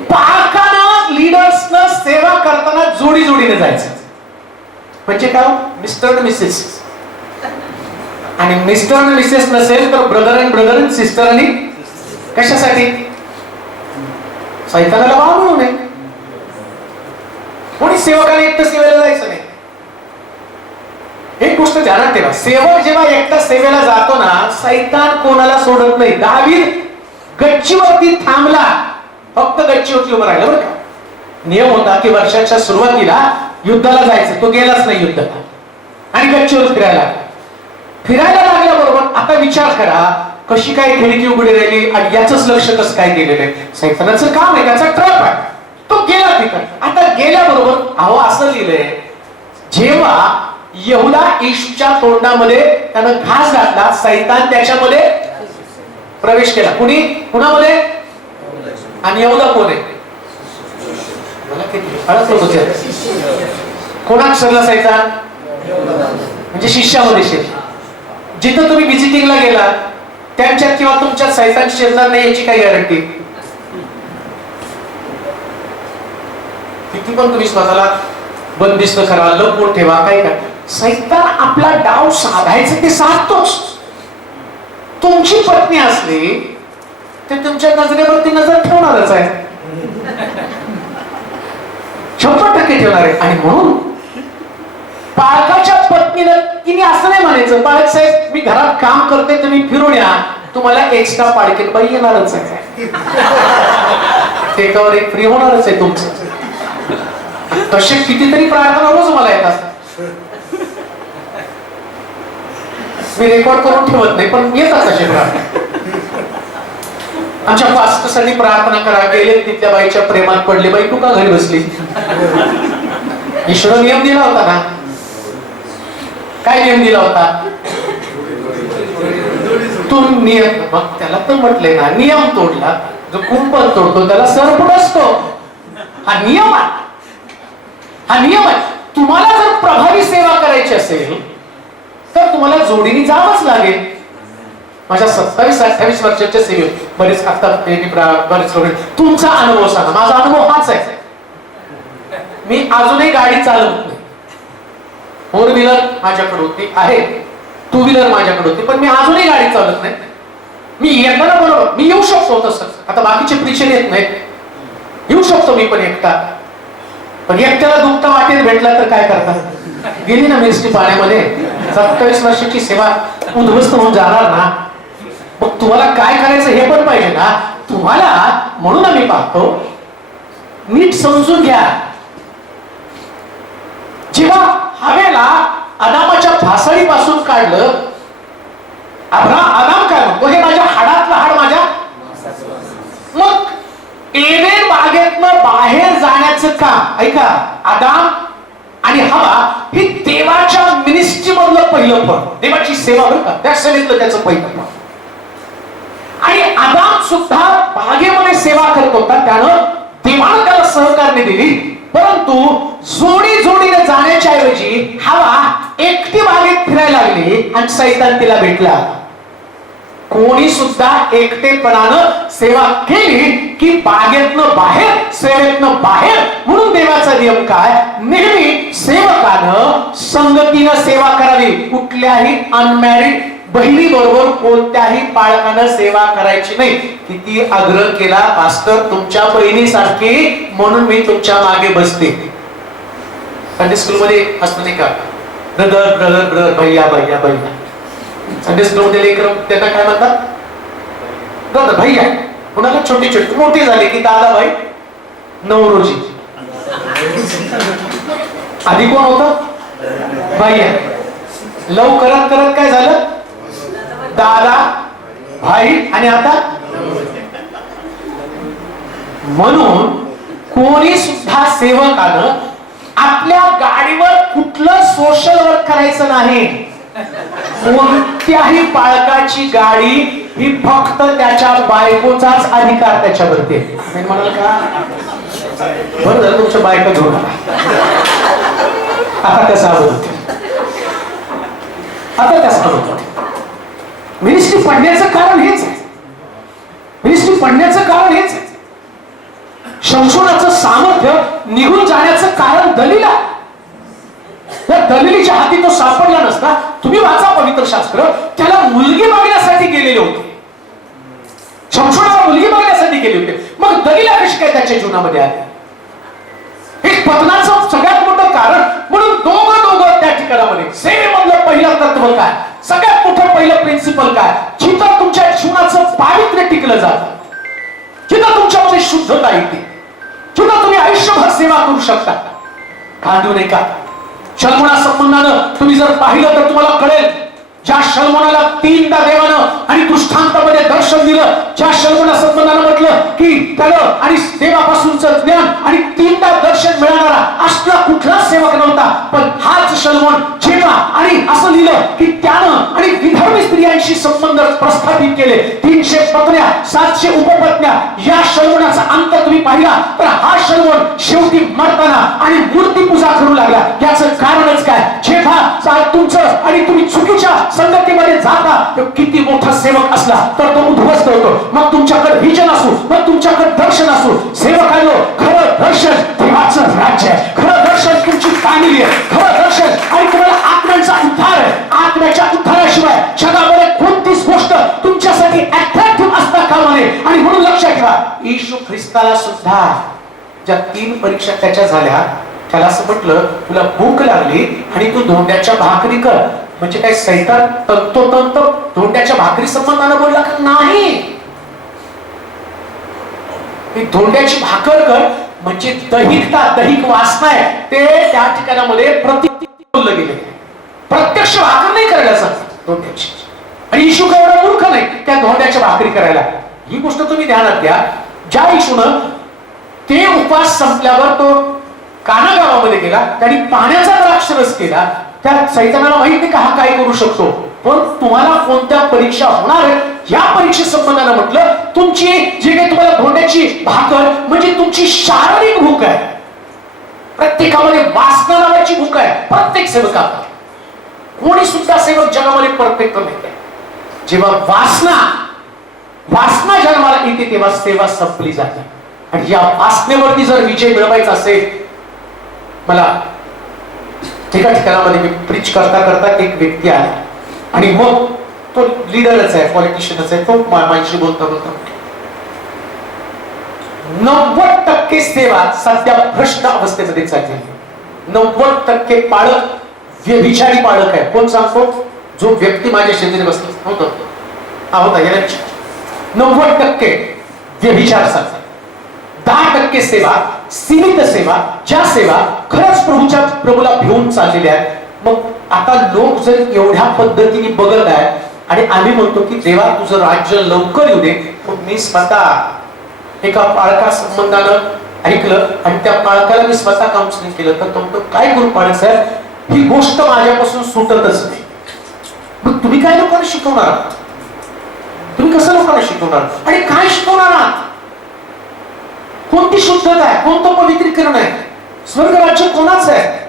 पाहकानं लीडर्सनं सेवा करताना जोडीने जायचं. म्हणजे काय? मिस्टर आणि मिसेस. आणि मिस्टर आणि मिसेस नसेल तर ब्रदर अँड सिस्टर आणि कशासाठी? सैतानाला वाव म्हणू नये. कोणी सेवकाने एकटं सेवेला जायचं नाही. एक गोष्ट ध्यानात ठेवा, सेवक जेव्हा एकटा सेवेला जातो ना, सैतान कोणाला सोडत नाही. दावीद गच्चीवरती थांबला, फक्त गच्चीवरती उभं राहिलं बरं का. नियम होता की वर्षाच्या सुरुवातीला युद्धाला जायचं, तो गेलाच नाही युद्धाला आणि गच्चीवर फिरायला लागल्याबरोबर आता विचार करा कशी काय खिडकी उघडी राहिली आणि याचंच लक्ष कसं काय गेलेलं आहे. सैतानाचं काम आहे, त्याचा ट्रप आहे. तो गेला तिथं. आता गेल्याबरोबर असं लिहिलंय, जेव्हा यहुदा येशूच्या तोंडामध्ये त्यानं घास घातला, सैतान त्याच्यामध्ये प्रवेश केला. कुणामध्ये? आणि यहुदा कोण आहे? मला किती कोणात शिरला सैतान? म्हणजे शिष्यामध्ये. जिथं तुम्ही विजिटिंगला गेला त्यांच्यात किंवा तुमच्यात सैतान शिरणार नाही याची काही गॅरंटी? किती पण तुम्ही स्वतःला बंदिस्त करा, लपवून ठेवा, काय काय. सैतान आपला डाव साधायचं ते साधतोच. तुमची पत्नी असली ते तुमच्या नजरेवरती नजर ठेवणारच आहे, 100% ठेवणार आहे. आणि म्हणून पालकाच्या पत्नीला तिने असं नाही म्हणायचं, पालक साहेब मी घरात काम करते तुम्ही फिरून या, तुम्हाला एक्स्ट्रा पाळकेत बाई येणारच आहे, एकावर एक फ्री होणारच आहे तुमचं. तसे कितीतरी प्रार्थना रोज मला येतात, मी रेकॉर्ड करून ठेवत नाही पण येतात तसे प्रार्थना. आमच्या पास्टरसाठी प्रार्थना करा, गेले तिथल्या बाईच्या प्रेमात पडले, बाई तू का घरी बसली? ईश्वर नियम दिला होता ना, काय नियम दिला होता? तू नियम, मग त्याला तर म्हटले ना, नियम तोडला जो कुंपण तोडतो त्याला सरपुट असतो. हा नियम आहे, हा नियम आहे. तुम्हाला जर प्रभावी सेवा करायची असेल तर तुम्हाला जोडीने जावंच लागेल. माझ्या 27-28 वर्षाच्या सेवेत बरेच आता बरेच लोक, तुमचा अनुभव सांगा. माझा अनुभव हाच आहे, मी अजूनही गाडी चालवत नाही. 4 व्हीलर माझ्याकडे होती, आहे 2 व्हीलर माझ्याकडे होती, पण मी अजूनही गाडी चालवत नाही. मी येताना बरोबर मी येऊ शकतो तसं, आता बाकीचे प्रिचर येत नाहीत, येऊ शकतो मी पण एकटा. पण एकट्याला दुखता वाटेत भेटला तर काय करता? गेली ना मिरची पाण्यामध्ये. 27 वर्षाची सेवा उद्ध्वस्त होऊन जाणार ना. मग तुम्हाला काय करायचं हे पण पाहिजे ना तुम्हाला. म्हणून आम्ही पाहतो, नीट समजून घ्या. जेव्हा हवेला आदामाच्या फासळीपासून काढलं, आदाम काय म्हणतो, हे माझ्या हाडातलं हाड माझ्या. मग एडेन बागेतनं बाहेर जाण्याचं काम, ऐका, आदाम आणि हवा ही देवाच्या मिनिस्ट्री मधलं पहिलं फळ, देवाची सेवा बरं का, त्या सेवेतलं त्याचं पहिलं फळ. आणि आदाम सुद्धा बागेमध्ये सेवा करत होता, त्यानं देवानं त्याला सहकार्य दिली. परंतु जोडी जोडीने जाण्याच्या ऐवजी हवा एकटी बागेत फिरायला लागली आणि सैतान तिला भेटला. कोणी सुद्धा एकटेपणानं सेवा केली की बागेतनं बाहेर, सेवेतनं बाहेर. म्हणून देवाचा नियम काय, नेहमी सेवकानं संगतीनं सेवा करावी. कुठल्याही अनमॅरिड बहिणी बरोबर कोणत्याही पालकानं सेवा करायची नाही. किती आग्रह केला, पास्टर तुमच्या बहिणीसारखी म्हणून मी तुमच्या मागे बसते. संडे स्कूल मध्ये असतं नाही का, ब्रदर ब्रदर ब्रदर, भैया भैया भैया. संडे स्कूल मध्ये लेकर त्यांना काय म्हणतात, ब्रदर भैया. कुणाला छोटी छोटी, मोठी झाली की दादा भाई नवरोजी. आधी कोण होत, भैया. लव करत करत काय झालं, दादा भाई आणि आता. म्हणून कोणी सुद्धा सेवकानं आपल्या गाडीवर कुठलं सोशल वर्क करायचं नाही. कोणत्याही पालकाची गाडी ही फक्त त्याच्या बायकोचाच अधिकार त्याच्यावरती. म्हणाल का, बरं झालं तुमच्या बायका घेऊन आता कसं आवडत, आता कसं आवडत. मिनिस्ट्री पडण्याचं कारण हेच आहे, मिनिस्ट्री पडण्याचं कारण हेच आहे. संशोधनाचं सामर्थ्य निघून जाण्याचं कारण दलील आहे. त्या दलिलीच्या हाती तो सापडला नसता. तुम्ही वाचा पवित्र शास्त्र, त्याला मुलगी मागण्यासाठी गेलेले होते, संशोधनाला मुलगी मागण्यासाठी गेले होते. मग दलीला कशी काय त्याच्या जीवनामध्ये आली, हे पतनाचं सगळ्यात मोठं कारण. म्हणून दोघं त्या ठिकाणामध्ये सेवेमधलं पहिलं तत्व काय, सगळ्यात मोठं पहिलं प्रिन्सिपल काय, जिथं तुमच्या जीवनाचं पावित्र्य टिकलं जातं, जिथं तुमच्यामध्ये शुद्धता येते, जिथं तुम्ही आयुष्यभर सेवा करू शकता. भांडू नये का. शल्मोना संबंधानं तुम्ही जर पाहिलं तर तुम्हाला कळेल, ज्या शल्मोनाला 3दा देवानं आणि दृष्टांतामध्ये दर्शन दिलं, ज्या शल्मोना संबंधानं म्हटलं की त्यानं आणि देवापासूनचं ज्ञान आणि 3दा दर्शन मिळणारा असला कुठलाच सेवक नव्हता. पण हाच शल्मोन जेव्हा आणि असं लिहिलं की त्यानं आणि विधर्मी स्त्रियांशी संबंध प्रस्थापित केले, 300 पत्न्या 700 उपपत्न्या, या शल्मोनाचा अंत तुम्ही पाहिला तर हा शल्मोन शेवटी मरताना आणि मूर्ती पूजा करू लागला. याचं कारणच काय, जेव्हा तुमचं आणि तुम्ही चुकीच्या संगतीमध्ये जाता, तो किती मोठा सेवक असला तर तो उद्ध्वस्त होतो. मग तुमच्याकडे विजन असो, मग तुमच्याकडे दर्शन असो, सेवकांनो खरं दर्शन देवाचं राज्य आहे. खरं दर्शन तुमची फॅमिली आहे, खरं दर्शन आणि तुम्हाला आत्म्यांचा उद्धार आहे. आत्म्याच्या उद्धाराशिवाय जगामध्ये कोणतीच गोष्ट तुमच्यासाठी अट्रॅक्टिव्ह असता कामा नये. आणि म्हणून लक्षात ठेवा, येशू ख्रिस्ताला सुद्धा ज्या 3 परीक्षा त्याच्या झाल्या, त्याला असं म्हटलं तुला भूक लागली आणि तू धोंड्याच्या भाकरी कर. म्हणजे काय सैतान तंतोतंत धोंड्याच्या भाकरी संबंधानं बोलला का? नाही. धोंड्याची भाकर कर म्हणजे दैहिक वासना आहे ते त्या ठिकाणामध्ये बोललं गेले. प्रत्यक्ष भाकर नाही करायला सांगतात धोंड्याची. आणि येशू काय एवढा मूर्ख नाही त्या धोंड्याच्या भाकरी करायला. ही गोष्ट तुम्ही ध्यानात घ्या. ज्या येशूनं ते उपवास संपल्यावर तो काना गावामध्ये गेला, त्यांनी पाण्याचा द्राक्षरस केला. त्या सैतानाला माहित नाही का हा काय करू शकतो. पण तुम्हाला कोणत्या परीक्षा होणार आहे या परीक्षे संबंधानं म्हटलं तुमची जे काही तुम्हाला धोंड्याची भाकर म्हणजे तुमची शारीरिक भूक आहे. प्रत्येकामध्ये वासना नावाची भूक आहे. प्रत्येक सेवका, कोणी सुद्धा सेवक जगामध्ये परफेक्ट नाही. जेव्हा वासना जन्माला येते तेव्हा सेवा संपली जाते. आणि या वासनेवरती जर विजय मिळवायचा असेल, मला एका ठिकाणामध्ये मी प्रीच करता करता एक व्यक्ती आला आणि मग तो लीडरच आहे, पॉलिटिशियनच आहे. तो माझ्याशी बोलता 90% सेवा सध्या भ्रष्ट अवस्थेमध्ये चालली. 90% पाळक व्यभिचारी पाळक आहे. कोण सांगतो? जो व्यक्ती माझ्या शेजारी बसला होता याला 90% व्यभिचार चालतात. 10% सेवा, सीमित सेवा, ज्या सेवा खरंच प्रभूला भिवून चाललेल्या आहेत. मग आता लोक जर एवढ्या पद्धतीने बघत आहेत आणि आम्ही म्हणतो की देवा तुझं राज्य लवकर येऊ दे, मग मी स्वतः एका पाळका संबंधानं ऐकलं आणि त्या पाळकाला मी स्वतः काउन्सिलिंग केलं. तर तो काय करू पाळक साहेब, ही गोष्ट माझ्यापासून सुटतच नाही. मग तुम्ही काय लोकांना शिकवणार? तुम्ही कसं लोकांना शिकवणार आणि काय शिकवणार आहात? कोणती शुद्धता आहे, कोणतं पवित्रीकरण आहे? स्वर्ग राज्य कोणाचं आहे?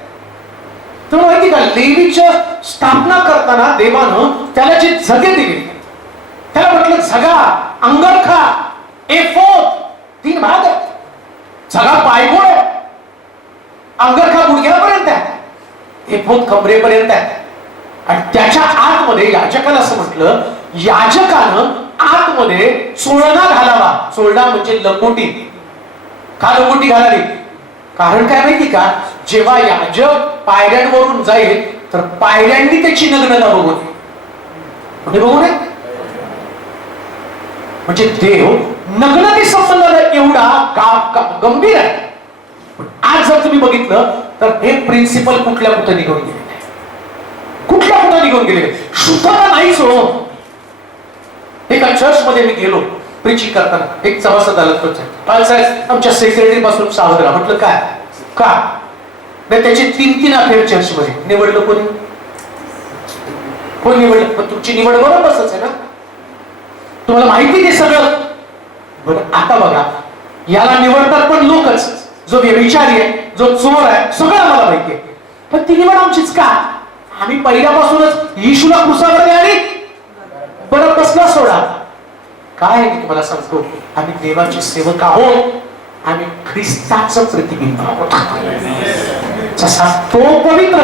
तुम्हाला माहिती का, लेवीच्या स्थापना करताना देवानं त्याला जे जगे दिले, त्याला म्हटलं जगा, अंगरखा, एफोद, 3 भाग आहेत. जगा पायगोळ आहे, अंगरखा गुडघ्यापर्यंत आहे, एफोद कमरेपर्यंत आहे. आणि त्याच्या आतमध्ये याजकाला असं म्हटलं, याजकानं आतमध्ये चोळणा घालावा. चोळणा म्हणजे लंगोटी. का लंगोटी घालावी? कारण काय माहिती का, जेव्हा याजक पायऱ्यांवरून जाईल तर पायऱ्यांनी त्याची नग्नता बघू नये. म्हणजे देव नग्नते संबंधाला एवढा गंभीर आहे. पण आज जर तुम्ही बघितलं तर हे प्रिन्सिपल कुठल्या कुठं निघून गेले, कुठल्या कुठं निघून गेले. शुद्धता नाहीच हो. एका चर्च मध्ये मी गेलो प्रीचिंग करताना, एक सभासद आला, साहेब आमच्या सेक्रेटरी पासून सावध राहा. म्हटलं काय का नाही, त्याचे 3 अफेअर चर्च मध्ये. निवडलं कोण निवडलं? पण तुमची निवड बरोबरच आहे ना, तुम्हाला माहिती ते सगळं. बरं आता बघा, याला निवडतात पण लोकच. जो व्यभिचारी आहे, जो चोर आहे, सगळं आम्हाला माहिती आहे. पण ती निवड आमचीच का? आम्ही पहिल्यापासूनच येशूला क्रुसावर आणि बरं कसला सोडा. काय मी तुम्हाला सांगतो, आम्ही देवाचे सेवक आहोत. आम्ही ख्रिस्ताचं प्रतिबिंब आहोत. जसा तो पवित्र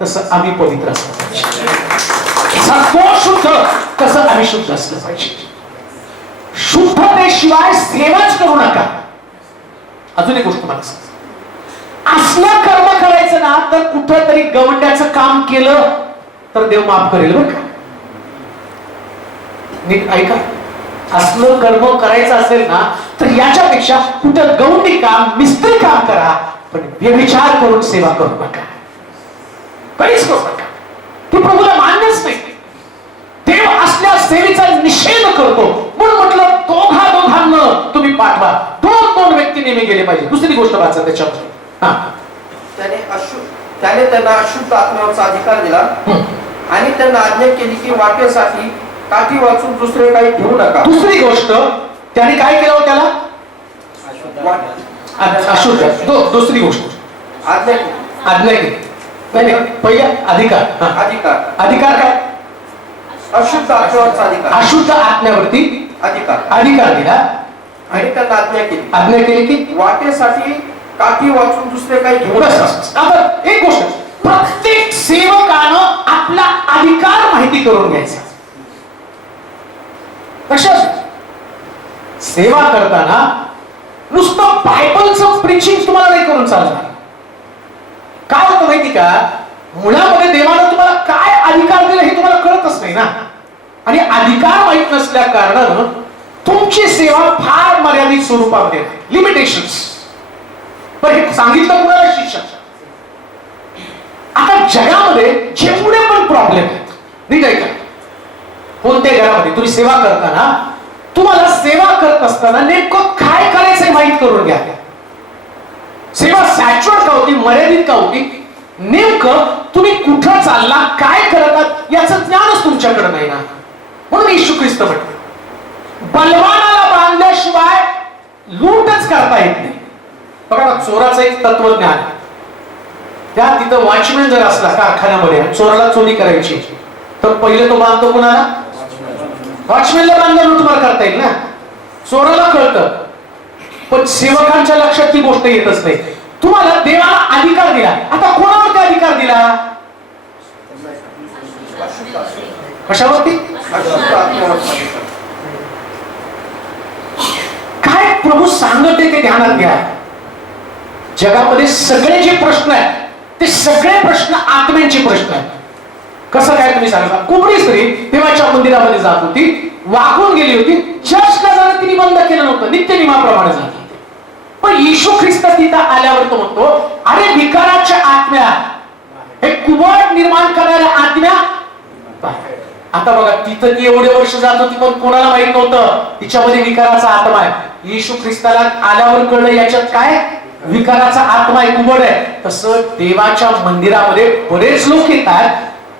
तसं आम्ही पवित्र असलं पाहिजे. जसा तो शुद्ध तसं आम्ही शुद्ध असलं पाहिजे. शुद्धतेशिवाय सेवाच करू नका. अजून एक गोष्ट मला सांग, असलं कर्म करायचं ना तर कुठंतरी गवंड्याचं काम केलं तर देव माफ करेल बरं का. नीट ऐका, असलं कर्म करायचं असेल ना तर याच्यापेक्षा कुठं गवंडी काम, मिस्त्री काम करा, पण व्यभिचार करून सेवा करू नका. कधीच करू नका. ती प्रभूला मान्यच नाही. देव असल्या सेवेचा निषेध करतो. म्हणून म्हटलं दोघांना तुम्ही पाठवा. 2 व्यक्ती नेहमी गेले पाहिजे. दुसरी गोष्ट वाचा त्याच्यामध्ये, त्याने त्यांना अशुद्ध आत्म्याचा अधिकार दिला आणि त्यांना आज्ञा केली की वाटेसाठी काठी वाचून दुसरे काही घेऊ नका. दुसरी गोष्ट त्याने काय केलं? त्याला अशुद्ध. दुसरी गोष्ट आज्ञा केली. नाही, पहिला अधिकार काय? अशुद्ध आत्म्याचा अधिकार. अशुद्ध आत्म्यावरती अधिकार दिला आणि त्यांना आज्ञा केली की वाटेसाठी काठी वाचून दुसरे काही घेऊन आता एक गोष्ट, प्रत्येक सेवकानं आपला अधिकार माहिती करून घ्यायचा. कशात सेवा करताना नुसतं बायबलचं प्रीचिंग तुम्हाला नाही करून चालणार. काय होतं माहिती का, मुळामध्ये देवानं तुम्हाला काय अधिकार दिला हे तुम्हाला कळतच नाही ना. आणि अधिकार माहित नसल्या कारणानं तुमची सेवा फार मर्यादित स्वरूपामध्ये, लिमिटेशन्स. पण हे सांगितलं कुणाला? शिक्षक. आता जगामध्ये जेवढे पण प्रॉब्लेम आहेत, नाही काय का, कोणत्या घरामध्ये तुम्ही सेवा करताना तुम्हाला सेवा करत असताना नेमकं काय करायचं माहित करून घ्या. सेवा सॅच्युअर्ड का होती, मर्यादित का होती, नेमकं तुम्ही कुठं चालला, काय करतात याचं ज्ञानच तुमच्याकडे नाही ना. म्हणून येशू ख्रिस्त म्हटलं, बलवानाला बांधल्याशिवाय लूटच करता येत नाही. बघा ना, चोराचं एक तत्वज्ञान. त्या तिथं वॉचमॅन जर असला कारखान्यामध्ये, चोराला चोरी करायची, तर पहिले तो बांधतो कुणाला? वॉचमॅनला बांधला लूटमार करता येईल ना. चोराला कळतं, पण सेवकांच्या लक्षात ती गोष्ट येतच नाही. तुम्हाला देवाला अधिकार दिला, आता कोणावरती अधिकार दिला? कशावरती? काय प्रभू सांगत ते ध्यानात घ्या. जगामध्ये सगळे जे प्रश्न आहेत ते सगळे प्रश्न आत्म्यांचे प्रश्न आहेत. कसं काय तुम्ही सांगा? कुबडी स्त्री देवाच्या मंदिरामध्ये जात होती, वाकून गेली होती, चर्चला जाणं तिने बंद केलं नव्हतं, नित्य नियमाप्रमाणे जात होती. पण येशू ख्रिस्त तिथं आल्यावर तो म्हणतो, अरे विकाराच्या आत्म्या, हे कुबड निर्माण करणाऱ्या आत्म्या. आता बघा, तिथं ती एवढे वर्ष जात होती, पण कोणाला माहित नव्हतं तिच्यामध्ये विकाराचा आत्मा आहे. येशू ख्रिस्ताला आल्यावर कळलं याच्यात काय विकाराचा आत्मा आहे, कुबड आहे. तसं देवाच्या मंदिरामध्ये बरेच लोक येतात,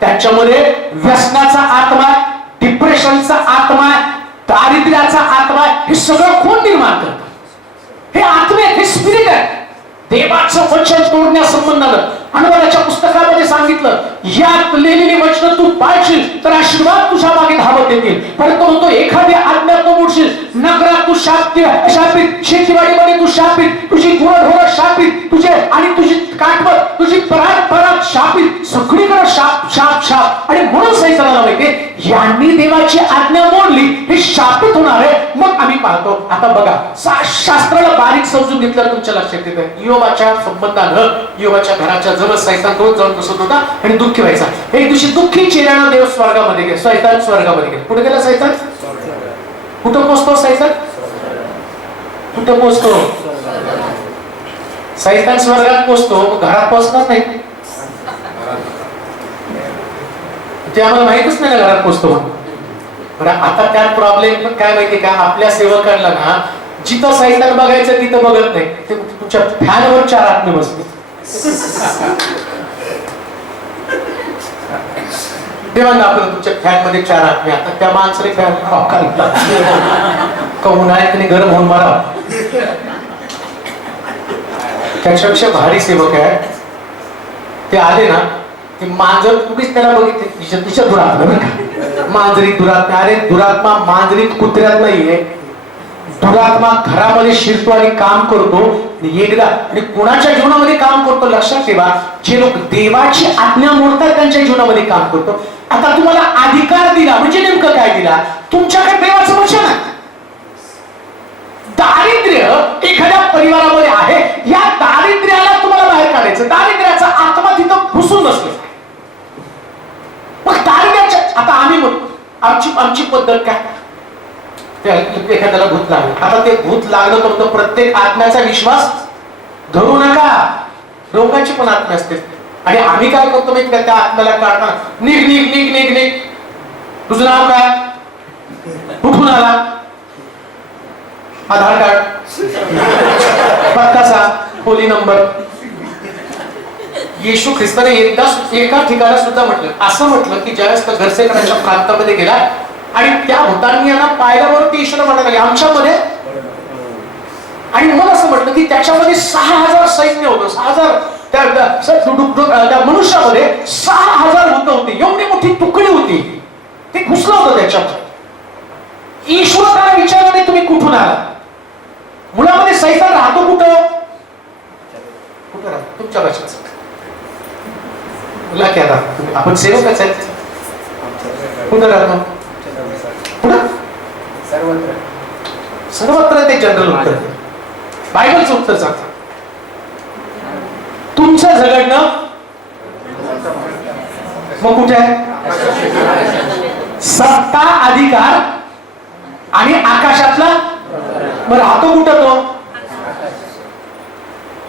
त्यांच्यामध्ये व्यसनाचा आत्मा आहे, डिप्रेशनचा आत्मा आहे, दारिद्र्याचा आत्मा आहे. हे सगळं कोण निर्माण करतं? हे आत्मे, हे स्पिरिट आहे. देवाचं वचन तोडण्यासंबंधानं अनुभवाच्या पुस्तकामध्ये सांगितलं, यात लिहिलेली वचन तू पाळशील तर आशीर्वाद तुझ्या मागे धावत येतील. परंतु म्हणतो, एखादी आज्ञा तू मोडशील, नगरात तू शापित, शेतीवाडीमध्ये तू शापित, तुझी गुरढोरं शापित, तुझे आणि तुझी काटवत, तुझी परात शापित, सगळीकडे शाप शाप शाप. आणि म्हणून सैतानाला माहितीये, यांनी देवाची आज्ञा मोडली, हे शापित होणार आहे. मग आम्ही पाहतो, आता बघा, शास्त्राला बारीक समजून घेतलं तुमच्या लक्षात येतं. योबाच्या संबंधानं, योबाच्या घराच्या जवळ सैतान रोज जाऊन बसत होता आणि दुःखी व्हायचा. एक दिवशी दुःखी चेहऱ्यानं देव स्वर्गामध्ये गेला, सैतान स्वर्गामध्ये गेला. कुठे गेला सैतान? कुठं पोचतो सैतान? कुठं पोचतो? सैतान स्वर्गात पोचतो, घरात पोचणार नाही. ते आम्हाला माहितच नाही ना घरात पोचतो म्हणून. बरं, आता त्यात प्रॉब्लेम काय माहिती का, आपल्या सेवकांना ना जिथं सैतान बघायचं तिथं बघत नाही. ते तुमच्या फॅनवर 4 आत्मे बसते. देवांना आपलं तुमच्या फॅन मध्ये 4 आत्मे. आता त्या माणसाने फॅन का उन्हाळ्यात गरम होऊन मारा. त्याच्यापेक्षा भारी सेवक आहे, ते आले ना, ती मांजर तुम्हीच त्याला बघितले, तिच्या दुरात्मा, मांजरी दुरात्मा. अरे दुरात्मा मांजरीत कुत्र्यात नाहीये, दुरात्मा घरामध्ये शिरतो आणि काम करतो. एकदा आणि कुणाच्या जीवनामध्ये काम करतो लक्षात ठेवा, जे लोक देवाची आज्ञा मोडतात त्यांच्या जीवनामध्ये काम करतो. आता तुम्हाला अधिकार दिला म्हणजे नेमकं काय दिला? तुमच्याकडे देवाचं वचन आहे. दारिद्र्य एखाद्या परिवारामध्ये आहे, या दारिद्र्याला तुम्हाला बाहेर काढायचं. दारिद्र्याचा आत्मा तिथं घुसून बसले. मग दारिद्र्याच्या, आता आम्ही आमची पद्धत काय, एखाद्याला भूत लागलं, आता ते भूत लागलं तर प्रत्येक आत्म्याचा विश्वास धरू नका. लोकांची पण आत्मा असते. आणि आम्ही काय करतो माहिती का, त्या आत्म्याला काढताना निघ निघ निघ निघ निघ. तुझं नाव काय? कुठून आला? आधार कार्ड, पत्ता, खोली नंबर. येशू ख्रिस्ताने एका ठिकाणी सुद्धा म्हटलं, असं म्हटलं की ज्यावेळेस घरसेकरांच्या प्रांतामध्ये गेला आणि त्या भूतांनी यांना पाहिल्यावरती ईश्वर म्हणायला लागले आमच्यामध्ये. आणि मग असं म्हटलं की त्याच्यामध्ये 6000 सैन्य होतं. 6000 त्या मनुष्यामध्ये 6000 भूत होती. एवढी मोठी तुकडी होती, ते घुसलं होतं त्याच्यात. ईश्वर त्याला विचारले तुम्ही कुठून आला? मुळामध्ये सैतान राहतो कुठं? कुठं राहतो तुमच्या भाषेच तुला काय राहतो आपण सेवकच आहेत कुठं राहतो कुठं सर्वत्र ते जनरल उत्तर बायबलचं उत्तर सांगतं तुमचं झगडणं मग कुठे आहे सत्ता अधिकार आणि आकाशातला मग राहतो कुठं तो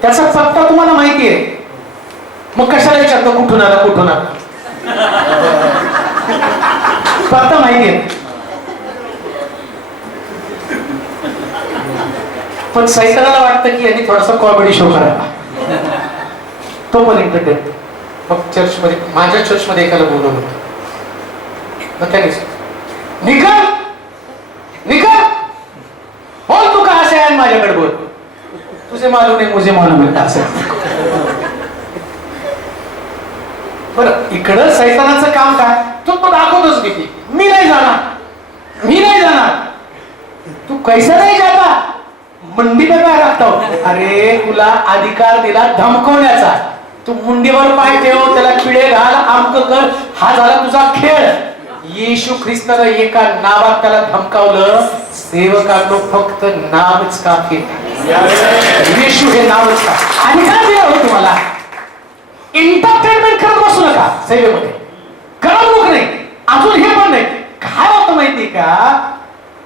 त्याचा पत्ता तुम्हाला माहिती आहे मग कशाला विचारतो कुठून आला पत्ता माहिती आहे पण सैतानाला वाटतं की यांनी थोडासा कॉमेडी शो करायला तो पण एंटरटेन मग चर्चमध्ये माझ्या चर्चमध्ये एकाला बोलवलं होतं मग त्याने निकल बोल तू का असे आहे माझ्याकडे बोल तुझे मालूम नाही मुझे मालूम आहे असं बरं इकडं सैतानाचं काम काय तो दाखवतोच की मी नाही जाणार तू कैसा नाही जाता मुंडी पे काय लागतो अरे तुला अधिकार दिला धमकवण्याचा तू मुंडीवर पाय ठेव त्याला पिळे घाल आमक कर हा झाला तुझा खेळ येशू ख्रिस्तानं एका नावात त्याला धमकावलं सेवकांनो फक्त नावच का येशू हे नावच का अधिकार दिला हो तुम्हाला एंटरटेनमेंट करत बसू नका सेवेमध्ये करमणूक नाही अजून हे पण नाही काय होतं माहिती का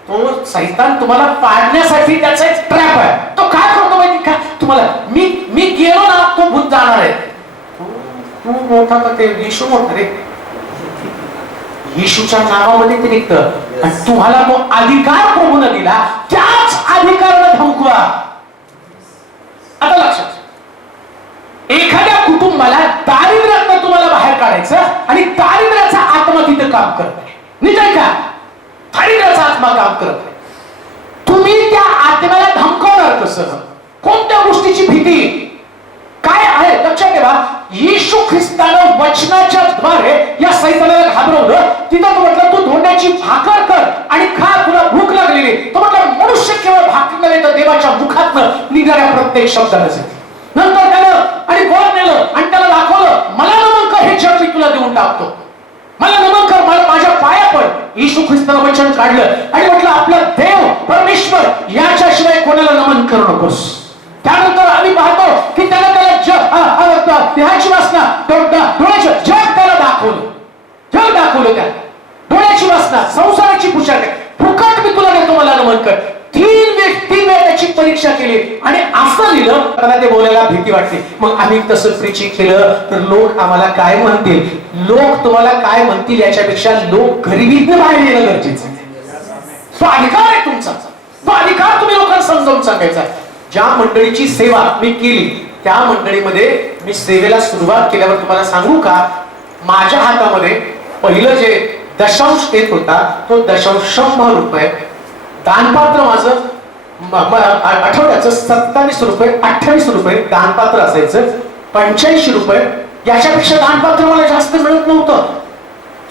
तो सैतान तुम्हाला पाडण्यासाठी त्याचा एक ट्रॅप आहे तो काय करतो माहिती का तुम्हाला मी गेलो ना तो भूत जाणार आहे तू मोठा का ते येशू मोठा रे येशूच्या नावामध्ये ते निघतं आणि तुम्हाला तो अधिकार प्रभूने दिला त्याच अधिकाराला धमकवा आता लक्षात एखाद्या कुटुंबाला दारिद्र्यातनं तुम्हाला बाहेर काढायचं आणि दारिद्र्याचा आत्मा तिथं काम करत आहे नीट आहे का दारिद्र्याचा आत्मा काम करत आहे तुम्ही त्या आत्म्याला धमकवणार कसं कोणत्या गोष्टीची भीती काय आहे लक्षात ठेवा येशू ख्रिस्तानं वचनाच्या द्वारे या सैतानाला घाबरवलं तिथं तो म्हटलं तू धोंड्याची भाकर कर आणि खा तुला भूक लागलेली तो म्हटलं मनुष्य केवळ भाकर नव्हे तर देवाच्या मुखातनं निघणाऱ्या प्रत्येक शब्दाने नंतर त्यानं आणि वर नेलं आणि त्याला दाखवलं मला नमन कर हे जग मी तुला देऊन टाकतो मला नमन कर मला माझ्या पाया पड येशू ख्रिस्तानं वचन काढलं आणि म्हटलं आपला देव परमेश्वर याच्याशिवाय कोणाला नमन करू नकोस त्यानंतर आम्ही पाहतो की त्याला देहाची वासना डोळ्याचं जग त्याला दाखवलं त्या डोळ्याची वासना संसाराची पुषाक फुकट मी तुला देतो मला नमन कर तीन वेळ त्याची परीक्षा केली आणि असं लिहिलं त्याला ते बोलायला भीती वाटते मग आम्ही तसं प्रीचिंग केलं तर लोक आम्हाला काय म्हणतील लोक तुम्हाला काय म्हणतील याच्यापेक्षा लोक गरिबीतनं बाहेर येणं गरजेचं आहे तो अधिकार आहे तुमचा तो अधिकार तुम्ही लोकांना समजावून सांगायचा ज्या मंडळीची सेवा मी केली त्या मंडळीमध्ये मी सेवेला सुरुवात केल्यावर तुम्हाला सांगू का माझ्या हातामध्ये पहिलं जे दशांश येत होता तो दशांश 100 रुपये दानपात्र माझं आठवड्याचं 27 रुपये 28 रुपये दानपात्र असायचं 85 रुपये याच्यापेक्षा दानपात्र मला जास्त मिळत नव्हतं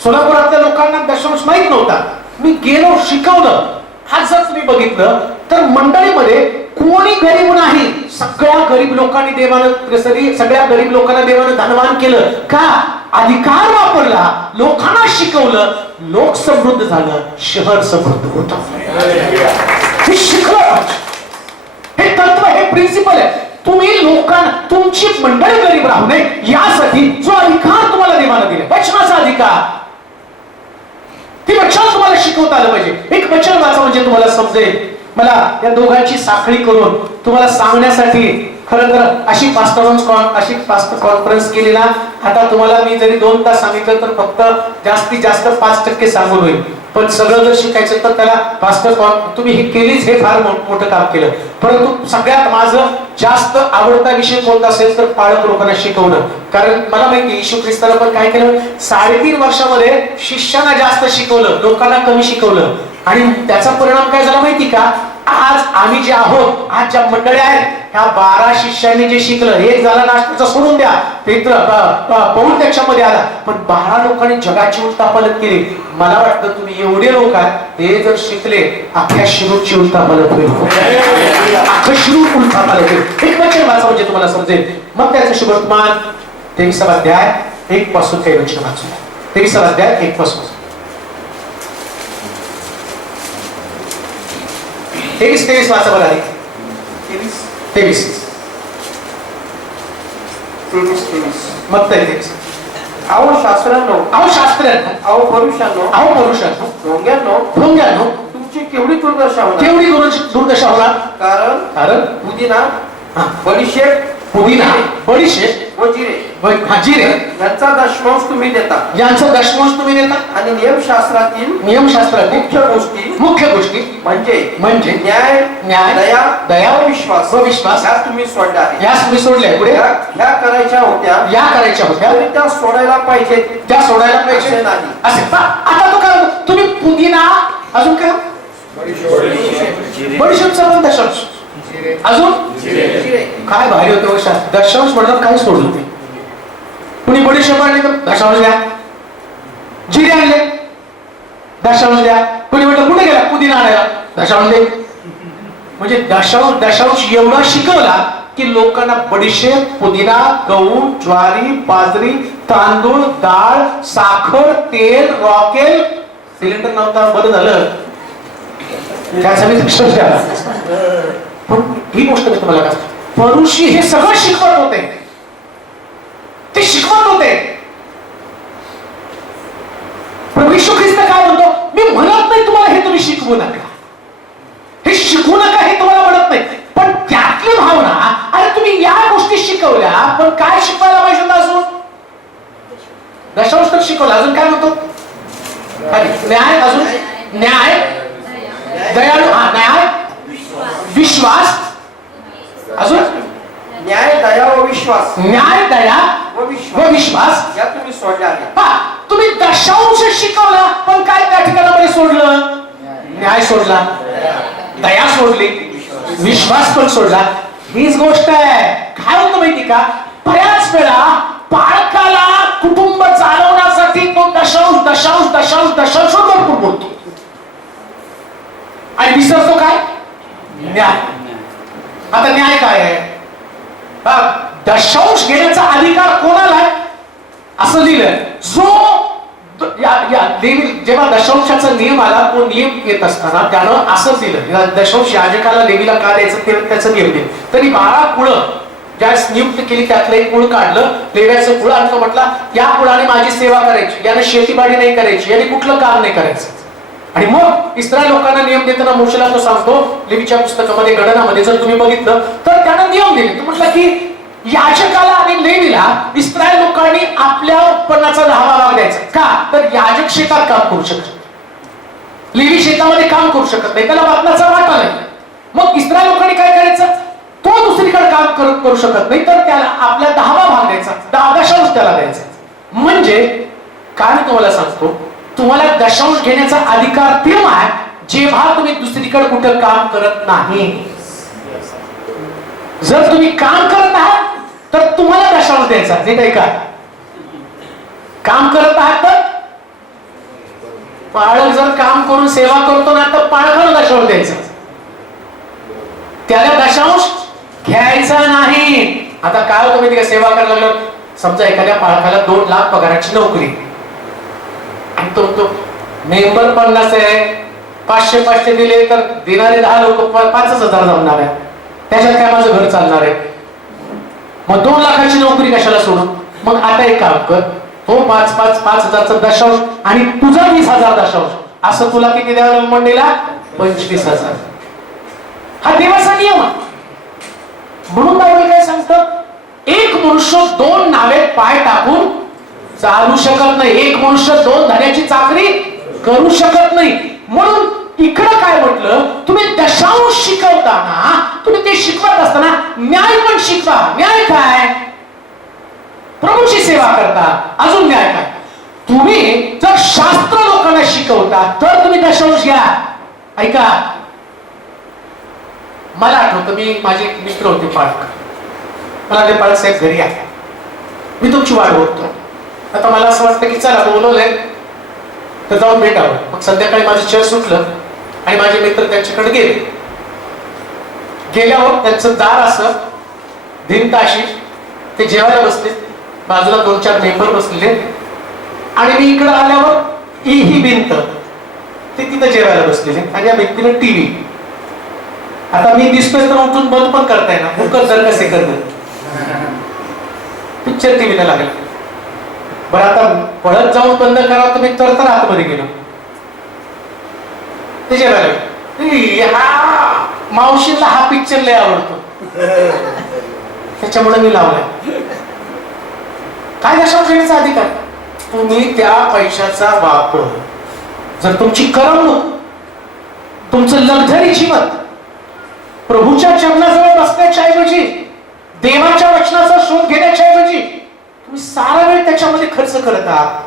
सोलापुरातल्या लोकांना दशांश माहित नव्हता मी गेलो शिकवलं हा जर तुम्ही बघितलं तर मंडळीमध्ये कोणी गरीब नाही सगळ्या गरीब लोकांनी देवानं सगळ्या गरीब लोकांना देवानं धनवान केलं का अधिकार वापरला लोकांना शिकवलं लोक समृद्ध झालं शहर समृद्ध होतं हे शिकलं हे तत्व हे प्रिन्सिपल आहे तुम्ही लोकांना तुमची मंडळी गरीब राहू नये यासाठी जो अधिकार तुम्हाला देवानं दिले वचनाचा अधिकार ती वचन तुम्हाला शिकवता आलं पाहिजे एक वचन वाचा म्हणजे तुम्हाला समजेल मला या दोघांची साखळी करून तुम्हाला सांगण्यासाठी खरं तर अशी पास्टर कॉन्फरन्स केली ना आता तुम्हाला मी जरी 2 तास सांगितलं तर फक्त जास्तीत जास्त 5% सांगून होईल पण सगळं जर शिकायचं तर त्याला पास्टर तुम्ही हे केलीच हे फार मोठं काम केलं परंतु सगळ्यात माझं जास्त आवडता विषय कोणता असेल तर पाळक लोकांना शिकवणं कारण मला माहिती येशू ख्रिस्तानं पण काय केलं 3.5 वर्षामध्ये शिष्यांना जास्त शिकवलं लोकांना कमी शिकवलं आणि त्याचा परिणाम काय झाला माहिती का आज आम्ही जे आहोत आज ज्या मंडळ्या आहेत ह्या 12 शिष्यांनी जे शिकलं एक झाला नाश्त्याचा सोडून द्या पौल त्याच्यामध्ये आला पण 12 लोकांनी जगाची उलथापालट केली मला वाटतं तुम्ही एवढे लोक आहेत ते जर शिकले अख्ख्या शिरूरची उलथापालट होईल अख्खं शिरूर उलथापालट होईल एक वचन वाचा म्हणजे तुम्हाला समजेल मग त्याचं शुभवर्तमान 23 अध्याय 1 पासून काही वचन वाचूया. 23 अध्याय 1 पासून 23 वाचा बघा. 23 मग तरी 23. अहो शास्त्रांनो, अहो परुषांनो, ढोंग्यांनो, तुमची केवढी दुर्दशा होणार. कारण पुदिना, बडीशेप व जिरे यांचा दशमांश तुम्ही देता. आणि नियमशास्त्रातील मुख्य गोष्टी म्हणजे न्याय, दया व विश्वास या तुम्ही सोडल्या. पुढे ह्या करायच्या होत्या तरी त्या सोडायला पाहिजे नाही. आता तो काय तुम्ही पुदिना, अजून काय बडीशेपचा पण दशांश, अजून काय भारी होतं दशांश म्हटलं काय सोडलं ते. कुणी बडीशेप आणले तर दशांश द्या, जिरे आणले दशांश द्या. कुणी म्हटलं कुठे गेला पुदिना आणायला, दशांश दे. म्हणजे दशांश एवढा शिकवला की लोकांना बडीशेप, पुदिना, गहू, ज्वारी, बाजरी, तांदूळ, डाळ, साखर, तेल, रॉकेल, सिलेंडर नव्हता, बरं झालं त्यासाठी दशांश द्या. पण ही गोष्ट मी तुम्हाला काय, परुषी हे सगळं शिकवत होते, ते शिकवत होते. प्रभू येशू ख्रिस्त काय म्हणतो, मी म्हणत नाही तुम्हाला हे तुम्ही शिकवू नका, हे शिकवू नका हे तुम्हाला म्हणत नाही, पण त्यातली भावना, अरे तुम्ही या गोष्टी शिकवल्या पण काय शिकवायला पाहिजे होतं अजून. दशांश तर शिकवला, अजून काय म्हणतो, न्याय, अजून न्याय, दयाळू, न्याय, विश्वास, अजून न्याय, दया व विश्वास या तुम्ही सोडल्या. तुम्ही दशांश शिकवला पण काय त्या ठिकाणामध्ये सोडलं, न्याय सोडला, दया सोडली, विश्वास पण सोडला. हीच गोष्ट आहे. काय होतं माहिती का, बऱ्याच वेळा बाळकाला कुटुंब चालवण्यासाठी तो दशांश भरपूर बोलतो आणि विसरतो काय, न्याय. आता न्याय काय आहे, दशांश घेण्याचा अधिकार कोणाला आहे असं लिहिलंय. जो जेव्हा दशांशाचा नियम आला, तो नियम येत असताना त्यानं असं दिलं, दशांश याजकाला लेवीला का द्यायचं त्याचं नियम दिलं. तरी 12 कुळं ज्यावेळेस नियुक्त केली त्यातलं एक कुळ काढलं, लेव्याचं कुळ, आणि तो म्हटला या कुळाने माझी सेवा करायची, याने शेतीबाडी नाही करायची, याने कुठलं काम नाही करायचं. आणि मग इस्रायल लोकांना नियम देताना मोशेला तो सांगतो, लेवीच्या पुस्तकामध्ये गणनामध्ये जर तुम्ही बघितलं तर त्यानं नियम दिले. तो म्हटलं की याजकाला आणि लेवीला इस्रायल लोकांनी आपल्या उत्पन्नाचा 10वा भाग द्यायचा. का तर याजक शेतात काम करू शकत, लेवी शेतामध्ये काम करू शकत नाही, त्याला वाटण्याचा वाटा नाही. मग इस्रायल लोकांनी काय करायचं, तो दुसरीकडे काम करू शकत नाही, तर त्याला आपला 10वा भाग द्यायचा, दशांश त्याला द्यायचा. म्हणजे काय मी तुम्हाला सांगतो, तुम्हाला दशांश घेण्याचा अधिकार तेव्हा आहे जेव्हा तुम्ही दुसरीकडे कुठं काम करत नाही. जर तुम्ही काम करत आहात तर तुम्हाला दशांश द्यायचा, जे काही काय काम करत आहात तर. पाळक जर काम करून सेवा करतो ना तर पाळकाला दशांश द्यायचा, त्याला दशांश घ्यायचा नाही. आता काय होतं माहिती का, सेवा करायला लागलं, समजा एखाद्या पाळकाला 2 लाख पगाराची नोकरी, तो मेंबर 50 आहे, 500 दिले तर देणारे 10 लोक 5,000 जमणार आहे, त्याच्यात काय माझं घर चालणार आहे. मग 2 लाखाची नोकरी कशाला सोडून. मग आता एक काम कर, तो 5,000चा दशांश आणि तुझा 20,000 दशांश, असं तुला किती द्यावं मंडळीला, 25,000. हा देवाचा नियम आहे. म्हणून बायबल काय सांगतं, एक मनुष्य 2 नावेत पाय टाकून चालू शकत नाही, एक मनुष्य 2 धन्याची चाकरी करू शकत नाही. म्हणून इकडं काय म्हटलं, तुम्ही दशांश शिकवताना, तुम्ही ते शिकवत असताना न्याय पण शिकवा. न्याय काय, प्रभूची सेवा करता, अजून न्याय काय. तुम्ही जर शास्त्र लोकांना शिकवता तर तुम्ही दशांश घ्या. ऐका, मला आठवतं, मी माझे मित्र होते पाळक, मला ते पाळक साहेब घरी आहे, मी तुमची वाट बघतो. आता मला असं वाटतं की चला बोलवलंय तर जाऊन भेटावं. मग संध्याकाळी माझं चेअर सुटलं आणि माझे मित्र त्यांच्याकडे गेल्यावर त्यांचं दार असं भिंत अशी ते जेवायला बसले, बाजूला 2-4 मेंबर बसलेले, आणि मी इकडे आल्यावर ही भिंत, ते तिथं जेवायला बसलेले, आणि या व्यक्तीला टीव्ही. आता मी दिसतोय तर उठून बंद पण करताय ना, फुकट जर कसे करत पिक्चर टीव्हीला लागेल. बरं आता पळत जाऊन बंद करावं तर मी तर आतमध्ये गेलो. ते जेवायला हा मावशीला हा पिक्चर लय आवडतो, त्याच्यामुळे मी लावलाय. काय लक्षात घेण्याचा अधिकार? तुम्ही त्या पैशाचा वापर जर तुमची करमणूक, तुमचं लक्झरी जीवन प्रभूच्या चरणाजवळ बसण्याच्या ऐवजी, देवाच्या वचनाचा शोध घेण्याच्या ऐवजी तुम्ही सारा वेळ त्याच्यामध्ये खर्च करत आहात,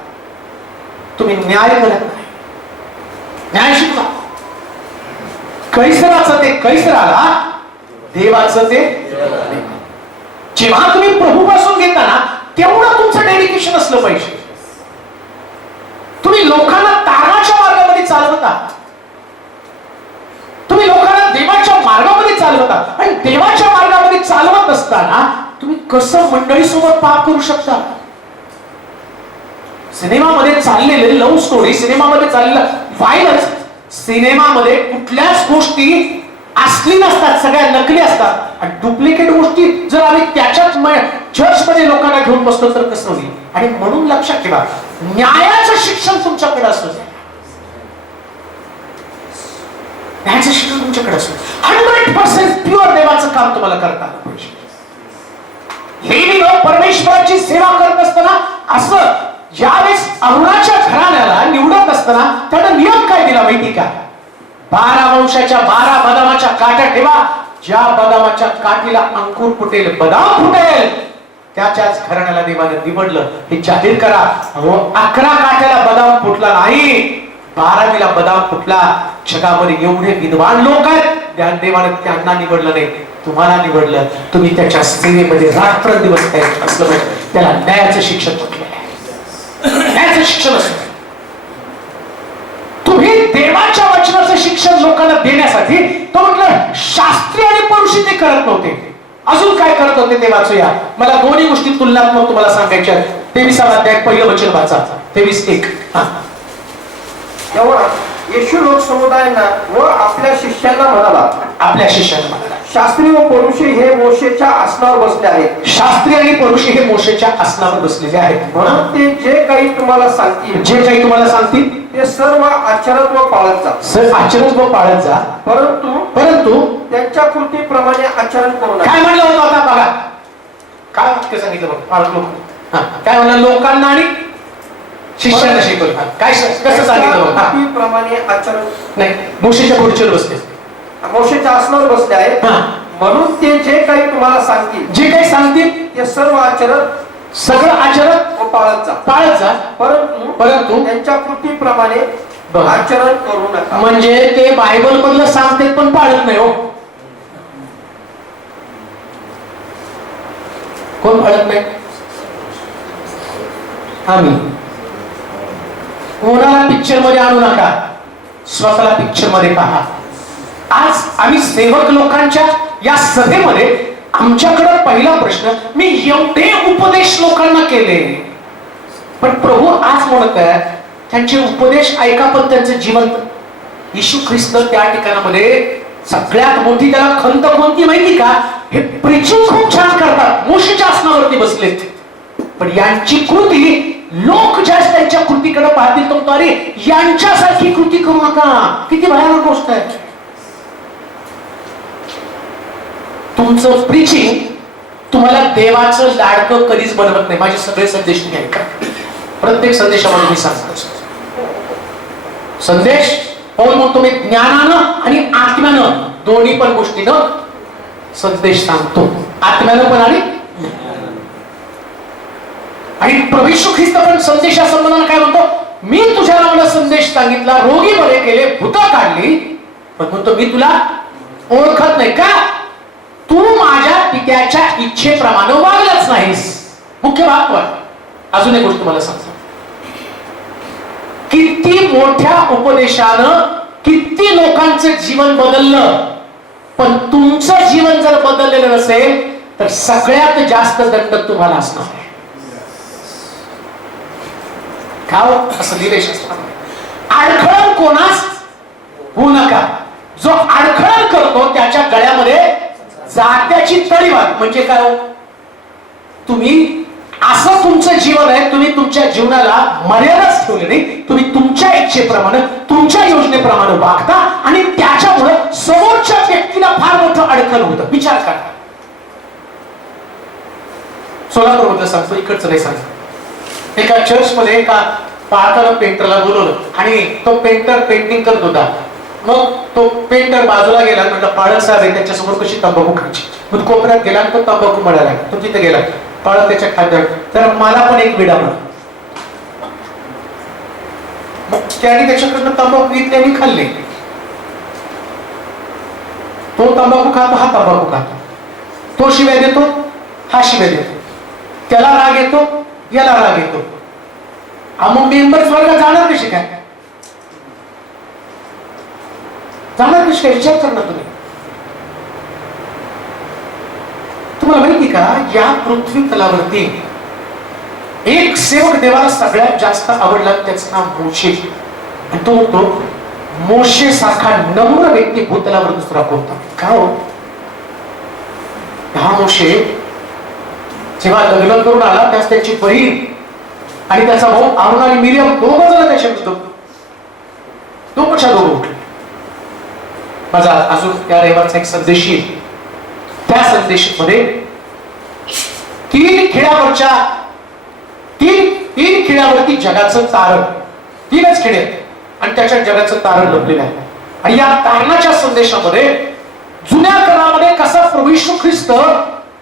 तुम्ही न्याय करत नाही. न्याय शिकवा. कैसराचं ते कैसराला, देवाचं ते. जेव्हा तुम्ही प्रभूपासून घेता ना, तेवढं तुमचं डेडिकेशन असलं पाहिजे. तुम्ही लोकांना तारणाच्या मार्गामध्ये चालवता, तुम्ही लोकांना देवाच्या मार्गामध्ये चालवता, आणि देवाच्या मार्गामध्ये चालवत असताना तुम्ही कसं मंडळीसोबत पाप करू शकता? सिनेमामध्ये चाललेले लव्ह स्टोरी, सिनेमामध्ये चाललेलं व्हायलन्स, सिनेमामध्ये कुठल्याच गोष्टी असली नसतात, सगळ्या नकली असतात. आणि डुप्लिकेट गोष्टी जर आम्ही त्याच्याच चर्चमध्ये लोकांना घेऊन बसतो तर कसं होईल? आणि म्हणून लक्षात ठेवा, न्यायाचं शिक्षण तुमच्याकडे असलं, न्यायाचं शिक्षण तुमच्याकडे असलं, 100% प्युअर देवाचं काम तुम्हाला करता आलं पाहिजे. हे परमेश्वराची सेवा करत असताना असं ज्यावेळेस अरुणाच्या घराण्याला निवडत असताना त्यानं नियम काय दिला माहिती का? 12 वंशाच्या 12 बदामाच्या काठ्या ठेवा, ज्या बदामाच्या काठीला अंकुर फुटेल, बदाम फुटेल, त्याच्याच घराण्याला देवाने निवडलं, हे जाहीर करा. 11 काठ्याला बदाम फुटला नाही, 12वीला बदाम फुटला. जगावर एवढे विद्वान लोक आहेत, देवाने त्यांना निवडलं नाही, तुम्हाला निवडलं. तुम्ही त्याच्या सेवेमध्ये रात्रंदिवस असलं पाहिजे. त्याला न्यायाचं शिक्षण म्हटलं आहे. न्यायाचं शिक्षण असतं. तुम्ही देवाच्या वचनाचं शिक्षण लोकांना देण्यासाठी तो म्हटलं शास्त्री आणि परुषी ते करत नव्हते. अजून काय करत होते ते वाचूया. मला दोन्ही गोष्टी तुलनात्मक तुम्हाला सांगायच्या. 23वा अध्याय पहिलं वचन वाचा, 23:1. तेव्हा येशू लोक समुदायांना व आपल्या शिष्यांना म्हणाला, आपल्या शिष्यांना म्हणाला, शास्त्री व परुषी हे मोशेच्या आसनावर बसले आहेत. शास्त्री आणि परुषी हे मोशेच्या आसनावर बसलेले आहेत. म्हणून ते जे काही तुम्हाला सांगतील, जे काही तुम्हाला सांगतील ते सर्व आचरत व पाळत जा. आचरत व पाळत जा. परंतु त्यांच्या कृतीप्रमाणे आचरण करू नका. काय म्हणलं होतं आता बघा, काय वाक्य सांगितलं बघ पाळत लोक. काय म्हणलं? लोकांना आणि शिष्यांना शिकवलं. काय कसं सांगितलं बघ? कृतीप्रमाणे आचरण नाही, मोशेच्या खुर्चीवर बसले, मोशेच्या आसनावर बसले आहेत. म्हणून ते जे काही तुम्हाला सांगतील, जे काही सांगतील ते सर्व आचरण, सगळं आचरण व पाळत जा. परंतु त्यांच्या कृतीप्रमाणे आचरण करू नका. म्हणजे ते बायबल मधलं सांगते पण पाळत नाही. हो, कोण पाळत नाही? आम्ही. कोणाला पिक्चर मध्ये आणू नका, स्वतःला पिक्चर मध्ये पहा. आज आम्ही सेवक लोकांच्या या सभेमध्ये आमच्याकडे पहिला प्रश्न, मी एवढे उपदेश लोकांना केले, पण प्रभू आज म्हणत आहे त्यांचे उपदेश ऐका पण त्यांचं जीवन. येशू ख्रिस्त त्या ठिकाणामध्ये सगळ्यात मोठी त्याला खंत कोणती माहिती का? हे प्रीचिंग खूप छान करतात, मोशेच्या आसनावरती बसलेत, पण यांची कृती, लोक ज्यास त्यांच्या कृतीकडे पाहतील तो अरे यांच्यासारखी कृती करू नका. किती भयानक गोष्ट आहे. तुमचं प्रीचिंग तुम्हाला देवाचं लाडकं कधीच बनवत नाही. माझे सगळे संदेश तुम्ही ऐका. प्रत्येक संदेशामध्ये मी सांगतो संदेश पाऊल म्हणतो मी ज्ञानानं आणि आत्म्यानं, दोन्ही पण गोष्टीनं संदेश सांगतो. आत्म्यानं पण आणि प्रभू येशू ख्रिस्त पण संदेशासंबंधाने काय म्हणतो? मी तुझ्या नावाला संदेश सांगितला, रोगी बरे केले, भूतं काढली, पण म्हणतो मी तुला ओळखत नाही का? तू माझ्या पित्याच्या इच्छेप्रमाणे वागलाच नाहीस. मुख्य भाग पण. अजून एक गोष्ट मला सांगतो, किती मोठ्या उपदेशानं किती लोकांचं जीवन बदललं, पण तुमचं जीवन जर बदललेलं नसेल तर सगळ्यात जास्त दंड तुम्हाला असणार आहे. का हो? असं लिहिलंय शास्त्रामध्ये. अडखळण कोणास होऊ नका. जो अडखळण करतो त्याच्या गळ्यामध्ये जात्याची तळीवार. म्हणजे काय हो? तुम्ही असं तुमचं जीवन आहे, तुम्ही तुमच्या जीवनाला मर्यादाच ठेवली नाही. तुम्ही तुमच्या इच्छेप्रमाणे, तुमच्या योजनेप्रमाणे वागता आणि त्याच्यामुळे समोरच्या व्यक्तीला फार मोठं अडखळ होतं. विचार करा. सोलापूर मधलं सांगतो, इकडचं नाही सांगतो. एका चर्च मध्ये एका पाहताना पेंटरला बोलवलं आणि तो पेंटर पेंटिंग करत होता. मग तो पेंटर बाजूला गेला, म्हटलं पाळत साहेब आहे त्याच्यासमोर कशी तंबाखू खायची. मग कोपऱ्यात गेला आणि तो तंबाखू म्हणाला. तो तिथे गेला, पाळत त्याच्या खात्यावर, तर मला पण एक विडा म्हणा. मग त्याने त्याच्याकडनं तंबाखू घेतली आणि खाल्ले. तो तंबाखू खातो, हा तंबाखू खातो. तो शिव्या देतो, हा शिव्या देतो. त्याला राग येतो, याला राग येतो. मग मेंबर्स वर्ग जाणार कशी काय? जाणार कशी काय? विचार करणार तुम्ही. तुम्हाला माहिती का, या पृथ्वी तलावरती एक सेवक देवाला सगळ्यात जास्त आवडला, त्याचं नाव मोशे. आणि तो म्हणतो, मोशे सारखा नम्र व्यक्ती भूतलावर दुसरा कोणता? का हो? हा मोशे जेव्हा लग्न करून आला, त्यास त्याची बहीण आणि त्याचा भाऊ आरोन आणि मिरियम दोघ जण त्याच्यात उठले. माझा अजून त्या रविवारचा एक संदेश येईल. त्या संदेशामध्ये तीन खिळ्यावरती जगाचं तारण, तीनच खिळे आणि त्याच्या जगाचं तारण लपलेलं आहे. आणि या तारणाच्या संदेशामध्ये जुन्या करारामध्ये कसा प्रभू येशू ख्रिस्त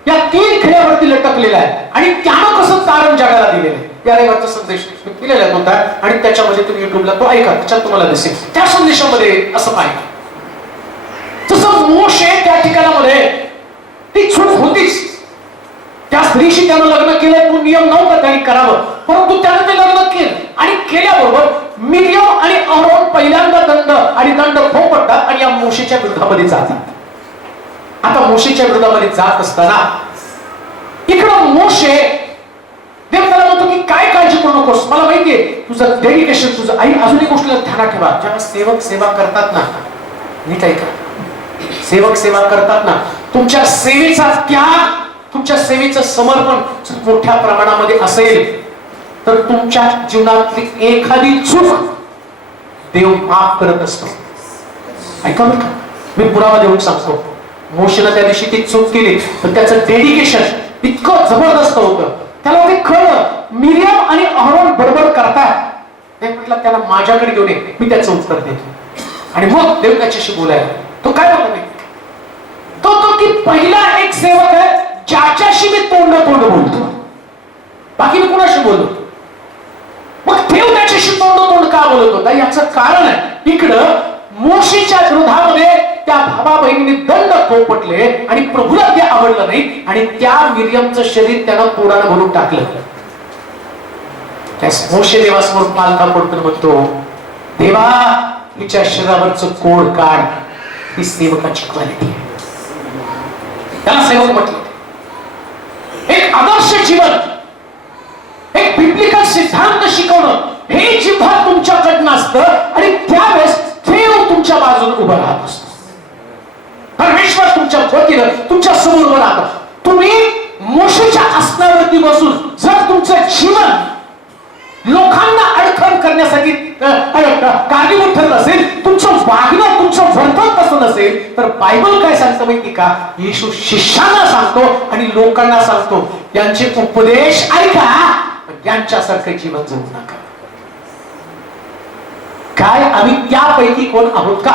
या तीन खिळ्यावरती लटकलेला आहे आणि त्यानं कसं तारण जगाला दिलेलं आहे. या रविवारचा संदेश मी केलेला होता आणि त्याच्यामध्ये तुम्ही युट्यूबला तो ऐका, त्याच्यात तुम्हाला दिसेल. त्या संदेशामध्ये असं पाहिजे, जसं मोशे त्या ठिकाणामध्ये ती चूक होतीच. त्या स्त्रीशी त्यानं लग्न केलं, तो नियम नव्हता त्यांनी करावं, परंतु त्यानं ते लग्न केलं आणि केल्याबरोबर मिरियम आणि आरोन पहिल्यांदा दंड फोपटतात आणि या मोशेच्या विरोधामध्ये जातात. आता मोशेच्या विरोधामध्ये जात असताना इकडं मोशे देव त्याला म्हणतो की काय काळजी करू नकोस, मला माहितीये तुझं डेडिकेशन, तुझं. आई अजून एक गोष्टीला ध्यानात ठेवा, जेव्हा सेवक सेवा करतात ना, नीट ऐका, सेवक सेवा करतात ना, तुमच्या सेवेचा त्याग, तुमच्या सेवेचं समर्पण मोठ्या प्रमाणामध्ये असेल तर तुमच्या जीवनातली एखादी चूक देव माफ करत असतो. ऐका बरं का, मी पुरावा देऊन सांगतो. मोशेनं त्या दिवशी ती चूक केली, पण त्याचं डेडिकेशन इतकं जबरदस्त होतं. त्याला ते कळलं मिरियम आणि आरोन बरोबर करतात. ते म्हटलं त्याला माझ्याकडे घेऊन ये, मी त्याचं उत्तर देतो. आणि मग देव त्याच्याशी बोलायला. तो काय बोलला? तो की पहिला एक सेवक आहे ज्याच्याशी मी तोंड बोलतो, बाकी मी कुणाशी बोलतो. मग देव त्याच्याशी तोंड का बोलत होता? याचं कारण आहे, इकडं मोशेच्या विरोधामध्ये त्या भावा बहिणीने दंड थोपटले आणि प्रभूला ते आवडलं नाही आणि त्या मिरियमचं शरीर त्यानं पोडानं भरून टाकलं. मोशे देवासमोर पालथा पडतो, म्हणतो देवा हिच्या शरीरावरचं कोड काढ. ही सेवकाची क्वालिटी आहे. त्याला सेवक म्हटलं. एक आदर्श जीवन, एक बिब्लिकल सिद्धांत शिकवणं, हे जिव्हा तुमच्याकडनं असतं आणि त्यावेळेस देव तुमच्या बाजूने उभं राहत असतो. परमेश्वर तुमच्या वतीनं तुमच्या समोर उभं राहतं. तुम्ही मोशेच्या आसनावरती बसून जर तुमचं जीवन लोकांना अडखण करण्यासाठी कारणीभूत ठरत असेल, तुमचं वागणं, तुमचं वर्तन तसं नसेल, तर बायबल काय सांगतं माहिती का? येशू शिष्यांना सांगतो आणि लोकांना सांगतो, यांचे उपदेश ऐका, यांच्यासारखं जीवन जगू नका. काय आम्ही त्यापैकी कोण आहोत का?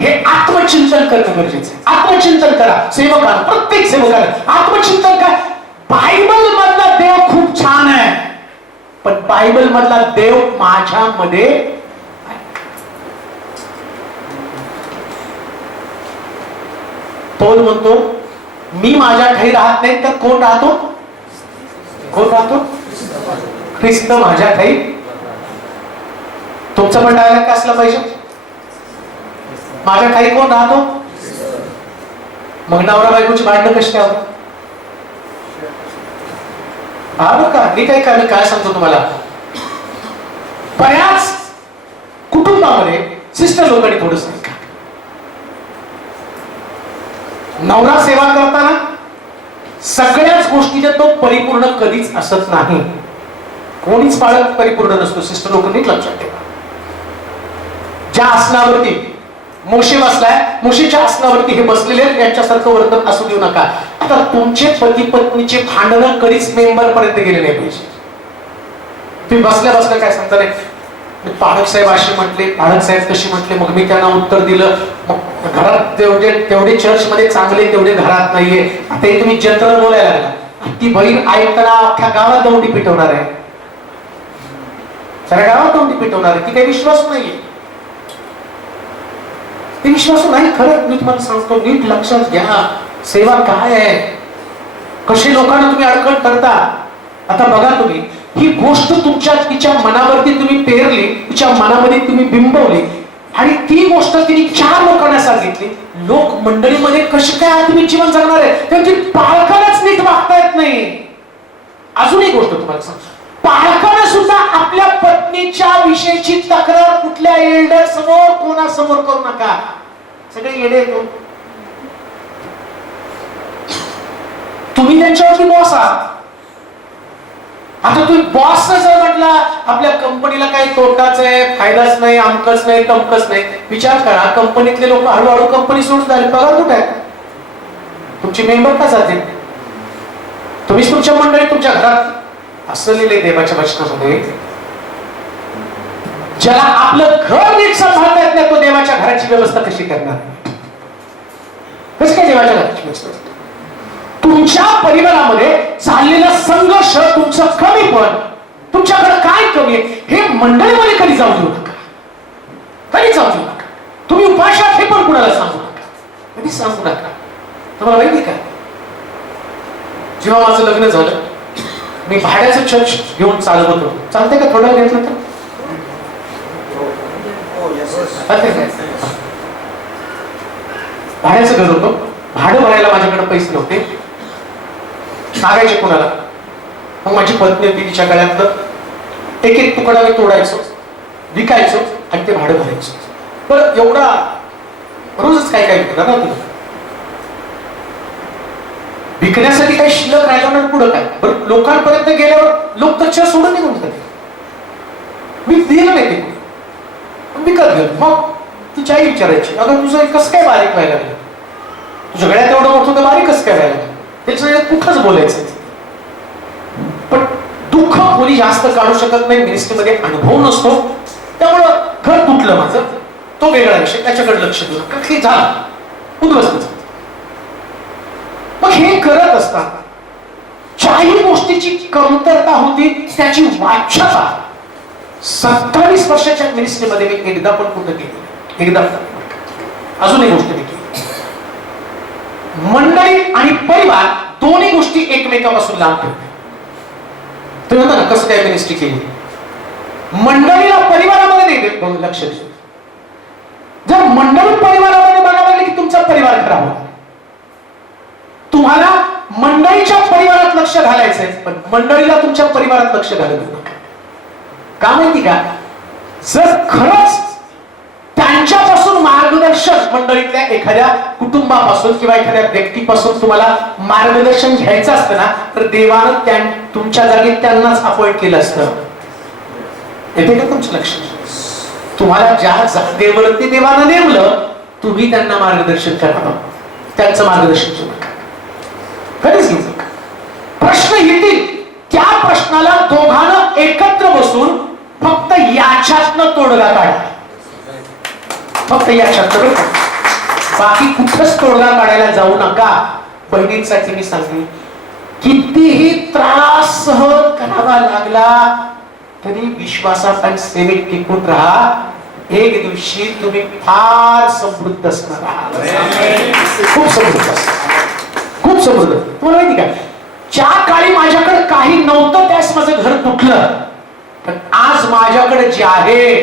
हे आत्मचिंतन करणं गरजेचं आहे. आत्मचिंतन करा सेवकांना, प्रत्येक सेवकाला आत्मचिंतन काय. बायबल मधला देव खूप छान आहे, पण बायबल मधला देव माझ्यामध्ये पौल म्हणतो, मी माझ्या ठाई राहत नाही तर कोण राहतो? कोण राहतो? ख्रिस्त माझ्या ठाई. तुमचं पण डायलॉग काय असला पाहिजे? माझ्या ठाई कोण राहतो? मग नवरा बायकोची भांडणं कशी काय होतात? बरं का, मी काय सांगतो तुम्हाला, बऱ्याच कुटुंबामध्ये सिस्टर लोकांनी थोडंसं ऐका. नवरा सेवा करताना सगळ्याच गोष्टीचा तो परिपूर्ण कधीच असत नाही. कोणीच पाळत परिपूर्ण नसतो. सिस्टर लोकांनी लक्षात ठेवा. ज्या आसनावरती मोशे बसलाय, मोशेच्या आसनावरती हे बसलेले यांच्यासारखं वर्तन असू देऊ नका. आता तुमचे पती पत्नीचे भांडणं कधीच मेंबर पर्यंत गेले नाही पाहिजे. तुम्ही बसल्या बसल्या काय सांगता नाही, पालक साहेब असे म्हटले, पालक साहेब कशी म्हटले, मग मी त्यांना उत्तर दिलं. मग घरात तेवढे चर्च मध्ये चांगले तेवढे घरात नाहीये. आता हे तुम्ही जनरल बोलायला लागला, ती बहीण ऐकताना अख्ख्या गावात दौंडी पिटवणार आहे, सगळ्या गावात दौंडी पिटवणार आहे. ती काही विश्वास नाहीये, ती विश्वास नाही. खरं मी तुम्हाला सांगतो, नीट लक्षात घ्या, सेवा काय आहे, कशी लोकांना तुम्ही अडकण करता. आता बघा, तुम्ही ही गोष्ट तिच्या मनावरती तुम्ही पेरली, तिच्या मनामध्ये तुम्ही बिंबवली, आणि ती गोष्ट तिने 4 लोकांना सांगितली. लोक मंडळीमध्ये कसे काय तुम्ही जीवन जगणार आहे, त्यांची पालकांनाच नीट वागता येत नाही. अजून एक गोष्ट तुम्हाला सांगतो, पालकांना सुद्धा आपल्या पत्नीच्या विषयीची तक्रार कुठल्या एल्डर समोर, कोणासमोर करू नका. सगळे येडे. तुम्ही त्यांच्यावरती बॉस आहात. आता तुम्ही बॉस जर म्हटला आपल्या कंपनीला काही तोटाच आहे, फायदाच नाही, अमकच नाही, तमकच नाही, विचार करा, कंपनीतले लोक हळूहळू कंपनी सोडून झाले, पगार कुठे आहे? तुमचे मेंबर का जातील? तुम्हीच तुमच्या मंडळी तुमच्या घरात असलेले देवाच्या वचनामध्ये, ज्याला आपलं घर नीट सांभाळता येत नाही, तो देवाच्या घराची व्यवस्था कशी करणार? कसं काय देवाच्या घराची व्यवस्था? तुमच्या परिवारामध्ये चाललेला संघर्ष, तुमचं कमीपण, तुमच्याकडे काय कमी आहे, हे मंडळीमध्ये कधी जाऊ देऊ नका, कधी जाऊ देऊ नका. तुम्ही उपाशात हे पण कुणाला सांगू नका, कधी सांगू नका. तुम्हाला माहिती का, जेव्हा माझं लग्न झालं, मी भाड्याचं चर्च घेऊन चालत होतो. चालतंय का थोडं घेतलं तर? भाड्याचं घर होतं, भाडं भरायला माझ्याकडे पैसे नव्हते, सांगायचे कोणाला. मग माझी पत्नी होती, तिच्या गळ्यातलं एक तुकडा मी तोडायचो, विकायचो आणि ते भाडं भरायचो. बरं, एवढा रोजच काय काय विकणार ना तुला, विकण्यासाठी काही शिल्लक राहिलं पुढं काय. बरं, लोकांपर्यंत गेल्यावर लोक तर सोडून निघून जाते. मी दिलं नाही ते, विकत गेलो. मग तिची आई विचारायची, अगं तुझं कसं काय बारीक व्हायला लागलं, तुझ्या गळ्यात एवढं मोठं तर बारीक कसं काय व्हायला लागलं, त्याच्या कुठंच बोलायचं. पण दुःख कोणी जास्त काढू शकत नाही, मिनिस्ट्रीमध्ये अनुभव नसतो, त्यामुळं घर तुटलं माझं, तो वेगळा विषय, त्याच्याकडे लक्ष देऊ नका, हे झालं उद्ध्वस्त. मग हे करत असताना ज्याही गोष्टीची कमतरता होती त्याची वाच्यता 27 वर्षाच्या मिनिस्ट्रीमध्ये मी एकदा पण कुठं केली, एकदा. अजून एक गोष्ट मी केली, मंडळी आणि परिवार दोन्ही गोष्टी एकमेकापासून लांब ठेवते. तुम्ही म्हणता ना कसं काय मिनिस्ट्री केली, मंडळीला परिवारामध्ये नाही लक्ष द्या. जर मंडळी परिवारामध्ये बघायला लागले की तुमचा परिवार खराब होतो. तुम्हाला मंडळीच्या परिवारात लक्ष घालायचंय, पण मंडळीला तुमच्या परिवारात लक्ष घालू नका. का माहिती का, जर खरंच त्यांच्यापासून मार्गदर्शन, मंडळीतल्या एखाद्या कुटुंबापासून किंवा एखाद्या व्यक्तीपासून तुम्हाला मार्गदर्शन घ्यायचं असतं ना, तर देवानं तुमच्या जागी त्यांनाच अपॉइंट केलं असतं. येते का तुमचं लक्ष? तुम्हाला ज्या जागेवरती देवानं नेमलं, तुम्ही त्यांना मार्गदर्शन करावं, त्यांचं मार्गदर्शन घेऊ नका, कधीच घेऊ नका. प्रश्न येतील, त्या प्रश्नाला दोघांना एकत्र बसून फक्त याच्यातनं तोडगा काढा, फक्त याच्यात, बाकी कुठंच तोडगा काढायला जाऊ नका. बहिणींसाठी मी सांगते, कितीही त्रास सहन करावा लागला तरी विश्वासात आणि सेवेत टिकून राहा. एक दिवशी तुम्ही फार समृद्ध असणार आहात, खूप समृद्ध असणार, खूप समृद्ध. तुम्हाला माहिती का, ज्या काळी माझ्याकडे काही नव्हतं त्यास माझं घर तुटलं, पण आज माझ्याकडे जे आहे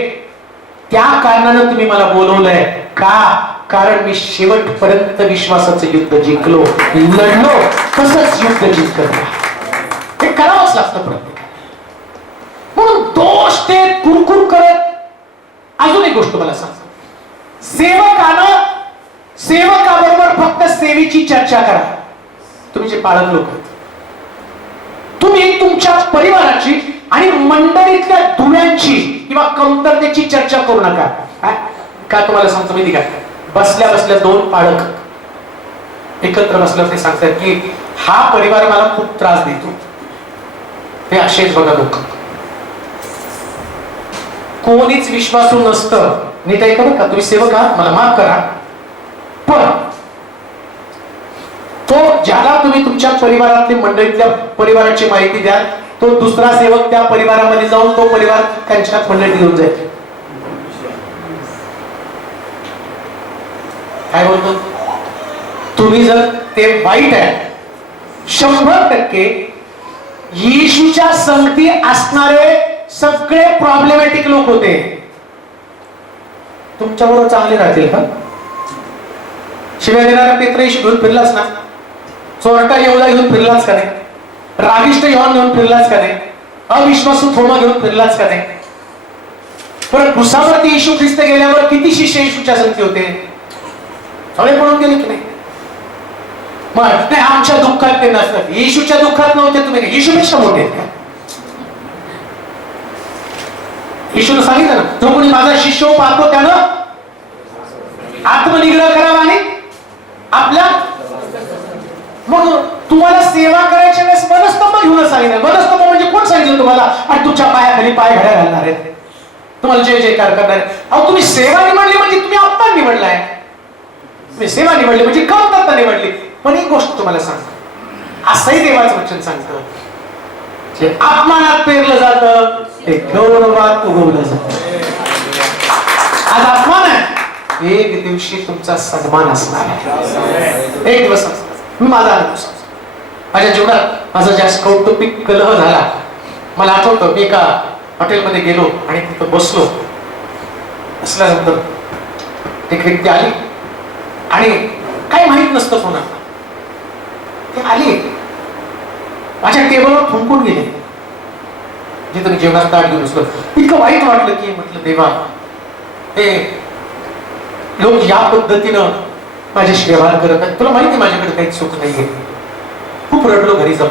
त्या कारणानं तुम्ही मला बोलवलंय. का? कारण मी शेवटपर्यंत विश्वासाचं युद्ध जिंकलो, लढलो, तसंच युद्ध जिंकलो. हे करावंच लागतं प्रत्येकाला. म्हणून दोष ते कुरकुर करत. अजून एक गोष्ट मला सांग, सेवकाबरोबर फक्त सेवेची चर्चा करा. तुम्ही जे पाळत लोक, तुम्ही तुमच्या परिवाराची आणि मंडळीतल्या दुव्यांची किंवा कमतरतेची चर्चा करू नका. काय तुम्हाला सांगतो माहिती का, बसल्या बसल्या दोन पालक एकत्र बसल्यावर ते सांगतात की हा परिवार मला खूप त्रास देतो. हे असेच बघा लोक, कोणीच विश्वासू नसतं. नीट ऐका बरं का, तुम्ही सेवक आहात, मला माफ करा, पण तो ज्याला तुम्ही तुमच्या परिवारातली मंडळीतल्या परिवाराची माहिती द्याल, तो दुसरा सेवक त्या परिवारामध्ये जाऊन तो परिवार त्यांच्या मंडळीत घेऊन जाईल. काय बोलतो तुम्ही, जर ते वाईट आहे, 100% येशूच्या संगती असणारे सगळे प्रॉब्लेमॅटिक लोक होते. तुमच्याबरोबर चांगले राहतील का? शिव्या देणारा पेत्र येशू घेऊन फिरलाच ना, चोरटा येऊला घेऊन फिरलाच का नाही, रागिष्ट योहान घेऊन फिरलाच का नाही, अविश्वासू थोमा घेऊन फिरलाच का नाही. पण क्रुसावरती येशू ख्रिस्त गेल्यावर किती शिष्य येशूच्या संगती होते? सगळे पळून गेले की नाही? मग नाही आमच्या दुःखात ते नसतात, येशूच्या दुःखात नव्हते तुम्ही, येशूपेक्षा मोठे आहेत का? येशूने सांगितलं ना, जो कोणी माझा शिष्य पाहतो त्यानं आत्मनिग्रह करावा आणि आपल्या. मग तुम्हाला सेवा करायच्या वेळेस मनस्तंभ घेऊन सांगितलं. मनस्तंभ म्हणजे कोण सांगितलं तुम्हाला? आणि तुमच्या पायाखाली पाय घड्या घालणार आहेत, तुम्हाला जय जयकार करणार आहेत. अहो तुम्ही सेवा निवडली म्हणजे तुम्ही अपमान निवडलाय. तुम्ही सेवा निवडली म्हणजे कमतरता निवडली. पण एक गोष्ट तुम्हाला सांगतो, असंही देवाचं वचन सांगतं, जे अपमानात पेरलं जातं ते गौरवात उगवलं जातं. आज अपमान आहे, एक दिवशी तुमचा सन्मान असणार आहे. एक दिवस माझा अनुभव, माझ्या जीवनात माझा जास्त कौटुंबिक कलह झाला. मला आठवतं, मी एका हॉटेलमध्ये गेलो आणि तिथं बसलो. बसल्यानंतर एक व्यक्ती आली आणि काही माहित नसतं कोणाला, ते आली माझ्या टेबलवर थुंकून गेले. जिथं मी जेवणात ताट घेऊन बसलो, इतकं वाईट वाटलं की म्हटलं देवा, हे लोक या पद्धतीनं माझ्याशी व्यवहार करत आहेत. तुला माहिती माझ्याकडे काही चूक नाहीये. खूप रडलो घरी जाऊन.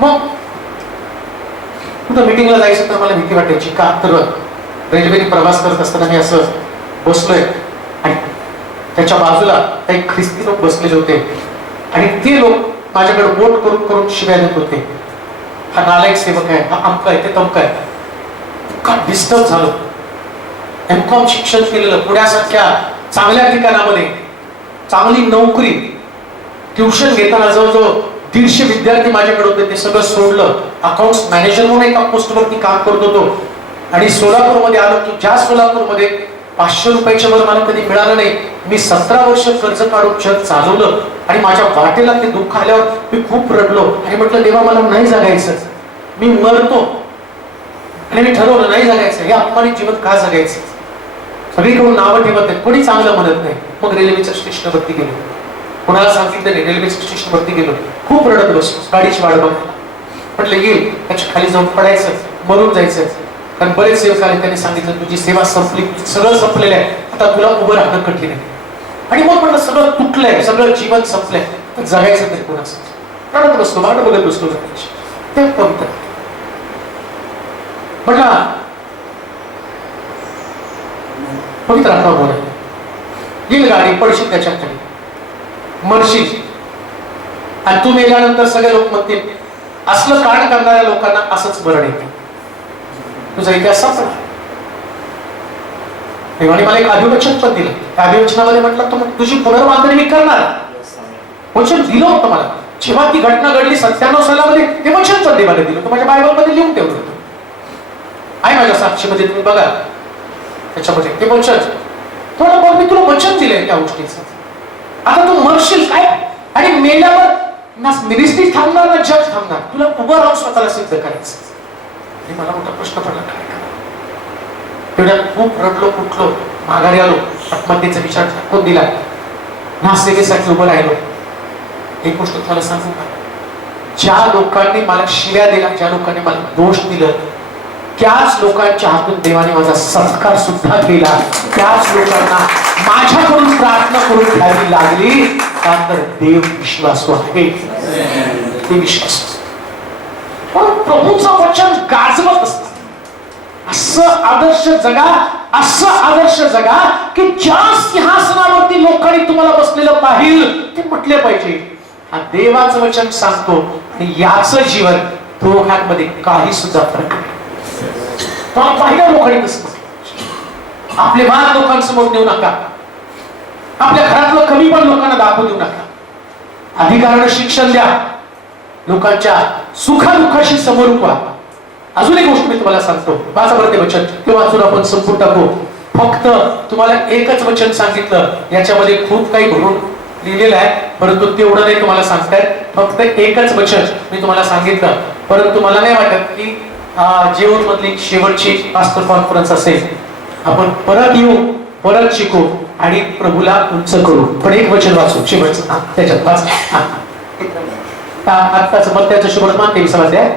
मग कुठं मिटिंगला जायचं तर मला भीती वाटायची. का तर रेल्वेने प्रवास करत असताना मी असं बसलोय आणि त्याच्या बाजूला काही ख्रिस्ती लोक बसलेले होते आणि ते लोक माझ्याकडे बोट करून करून शिव्या देत होते. हा नालायक सेवक आहे, हा अमका आहे, ते तमका आहे. इतका डिस्टर्ब झालं. एमकॉम शिक्षण केलेलं, पुण्यासारख्या चांगल्या ठिकाणामध्ये चांगली नोकरी, ट्युशन घेताना जवळजवळ 150 विद्यार्थी माझ्याकडे होते. ते सगळं सोडलं, अकाउंट्स मॅनेजर म्हणून एका पोस्टवरती काम करत होतो आणि सोलापूरमध्ये आलो की ज्या सोलापूरमध्ये 500 रुपयाच्या वर मला कधी मिळालं नाही. मी 17 वर्ष कर्ज काढून जग चालवलं आणि माझ्या वाटेला ते दुःख आल्यावर मी खूप रडलो आणि म्हटलं देवा, मला नाही जगायचं, मी मरतो. आणि मी ठरवलं नाही जगायचं, हे अपमानित जीवन का जगायचं. सगळीकडून नावं ठेवत आहेत, कोणी चांगलं म्हणत नाही. मग रेल्वेच्या स्टेशनवरती गेलो, कोणाला सांगितलं नाही, रेल्वेच्या स्टेशनवरती गेलो, खूप रडत बसलो. गाडीची वाट बघायला म्हटलं येईल, त्याच्या खाली जाऊन पडायचं, मरून जायचं. कारण बरेच सेवक आले, त्यांनी सांगितलं तुझी सेवा संपली, सगळं संपलेलं आहे, आता तुला उभं राहणं कठीण आहे. आणि मग म्हटलं सगळं तुटलंय, सगळं जीवन संपलंय, तर जगायचं तरी कोणाचं. रडत बसलो, वाट बघत बसलो. ते पवित्र म्हटलं, पवित्र आत्मा बोला, येईल गाडी, पडशील त्याच्या खाली, मरशील आणि तू मेल्यानंतर सगळे लोक म्हणतील असलं कांड करणाऱ्या लोकांना असंच मरण येते, तुझा इतिहास संपला. देवाने मला एक अभिवचन पण दिलं. त्या अभिवचनामध्ये म्हटलं तू तुझी पुनर्बांधणी मी करणार, वचन दिलं होतं मला. जेव्हा ती घटना घडली 97 सालामध्ये, ते वचन पण देवाने दिलं. तो माझ्या बायबलमध्ये लिहून ठेवलं होतं, आहे माझ्या साक्षीमध्ये, तुम्ही बघा त्याच्यामध्ये ते वचन. थोडं बघ, मी तुला वचन दिलंय त्या गोष्टीचं. आता तू मरशील काय, आणि मेल्यावर ना मिनिस्ट्री थांबणार ना जग थांबणार, तुला उभं राहून स्वतःला सिद्ध करायचं. आणि मला मोठा प्रश्न पडला, काय करा. तेवढ्यात खूप रडलो, कुठलो, माघारी आलो, आत्महत्येचा विचार टाकून दिला, ना सेवेसाठी उभं राहिलो. एक गोष्ट तुम्हाला सांगू का, ज्या लोकांनी मला शिव्या दिल्या, ज्या लोकांनी मला दोष दिलं, त्याच लोकांच्या हातून देवाने माझा सत्कार सुद्धा केला. त्याच लोकांना माझ्याकडून प्रार्थना करून घ्यावी लागली. का तर देव विश्वासू आहे. ते विश्वास पण प्रभूचं वचन गाजवत असतं. असं आदर्श जगा, असं आदर्श जगा की ज्या सिंहासनावरती लोकांनी तुम्हाला बसलेलं पाहिजे ते म्हटले पाहिजे, हा देवाचं वचन सांगतो. आणि याचं जीवन दोघांमध्ये काही सुद्धा फरक नाही. पहिल्या लोकांनी तसं आपले वाद लोकांसमोर नेऊ नका. आपल्या घरातलं कमी पण लोकांना दाखवू देऊ नका. अधिकारानं शिक्षण द्या. लोकांच्या सुखादुःखाशी समोर व्हा. अजून एक गोष्ट मी तुम्हाला सांगतो. वाचा बरं ते वचन, ते वाचून आपण संपून टाकू. फक्त तुम्हाला एकच वचन सांगितलं, याच्यामध्ये खूप काही भरून लिहिलेलं आहे, परंतु तेवढं नाही तुम्हाला सांगतायत. फक्त एकच वचन मी तुम्हाला सांगितलं. परंतु मला नाही वाटत की जेवण मधली शेवटची पास्टर कॉन्फरन्स असेल. आपण परत येऊ, परत शिकू आणि प्रभूला उंच करू. पण एक वचन वाचू शेवटचं, त्याच्यात वाच. आत्ताच मग त्याचं शुभवर्तमान 23 अध्याय.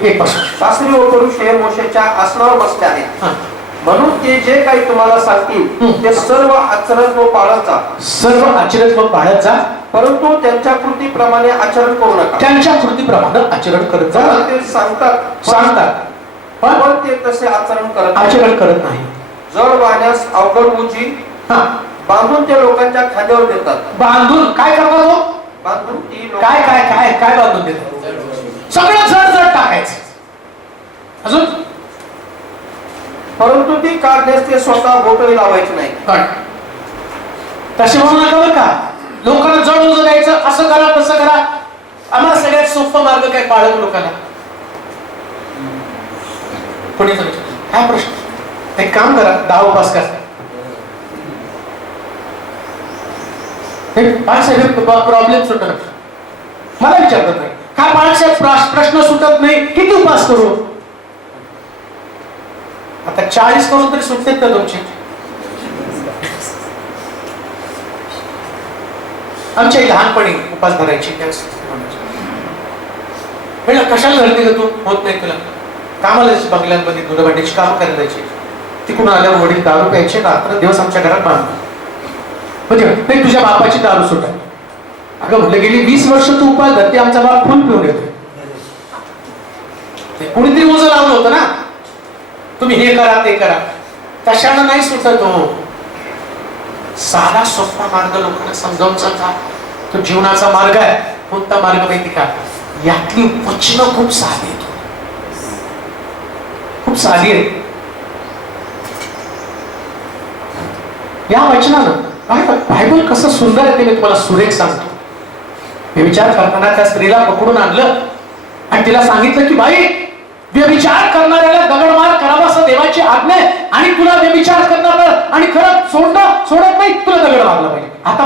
एक पासून. सासरी व पुरुष हे मोशेच्या आसनावर बसले आहेत, म्हणून ते जे काही तुम्हाला सांगतील ते सर्व आचरण व पाळत जा. सर्व आचरण व पाळत जा, परंतु त्यांच्या कृतीप्रमाणे आचरण करू नका. त्यांच्या कृतीप्रमाणे आचरण करत जा. ते सांगतात पण ते तसे आचरण करत नाही. जड वाहण्यास अवघड उंची बांधून ते लोकांच्या खांद्यावर देतात. बांधून काय करणार हो? बांधून ती काय काय काय काय बांधून देतात? सगळं जड जड टाकायचं. अजून परंतु ती काढण्यास ते स्वतः बोटही लावायचे नाही. तसे म्हणू नका बरं का. लोकांना जड उजं द्यायचं, असं करा तसं करा. आम्हाला सगळ्यात सोपा मार्ग काय पाळत लोकांना. कोणी काय प्रश्न? एक काम करा, 10 उपास करा. प्रॉब्लेम सुटत मला विचारतात नाही काय पाळसाहेब प्रश्न सुटत नाही, किती उपास करू? आता 40 करून तरी सुटतेत का तुमचे? आमच्या लहानपणी उपास धरायची कशाला धरते का तू? होत नाही तुला. कामाला बंगल्यांमध्ये धुणभांड्याची काम करायला जायची. तिकडून आल्यावर वडील दारू प्यायचे, रात्र दिवस आमच्या घरात बांधतो. म्हणजे तुझ्या बापाची दारू सुटा. अगं म्हटलं गेली 20 वर्ष तू उपास धरते, आमचा बाप फुल पिऊन येतो. कुणीतरी ओझं लावलं होतं ना, तुम्ही हे करा ते करा. तशानं नाही सुटत हो. साधा सोपा मार्ग लोकांना समजावून सांगा. तो जीवनाचा मार्ग आहे. कोणता मार्ग माहिती का? यातली वचनं खूप साधी आहेत, खूप साधी आहेत. या वचनानं बायबल कसं सुंदर आहे ते मी तुम्हाला सुरेख सांगतो. व्यभिचार करताना त्या स्त्रीला पकडून आणलं आणि तिला सांगितलं की बाई, व्यभिचार करणाऱ्याला दगडमार करावा असं देवाची आज्ञा आहे, आणि तुला व्यभिचार करणार आणि खरं सोडत नाही, तुला दगड मारला पाहिजे. आता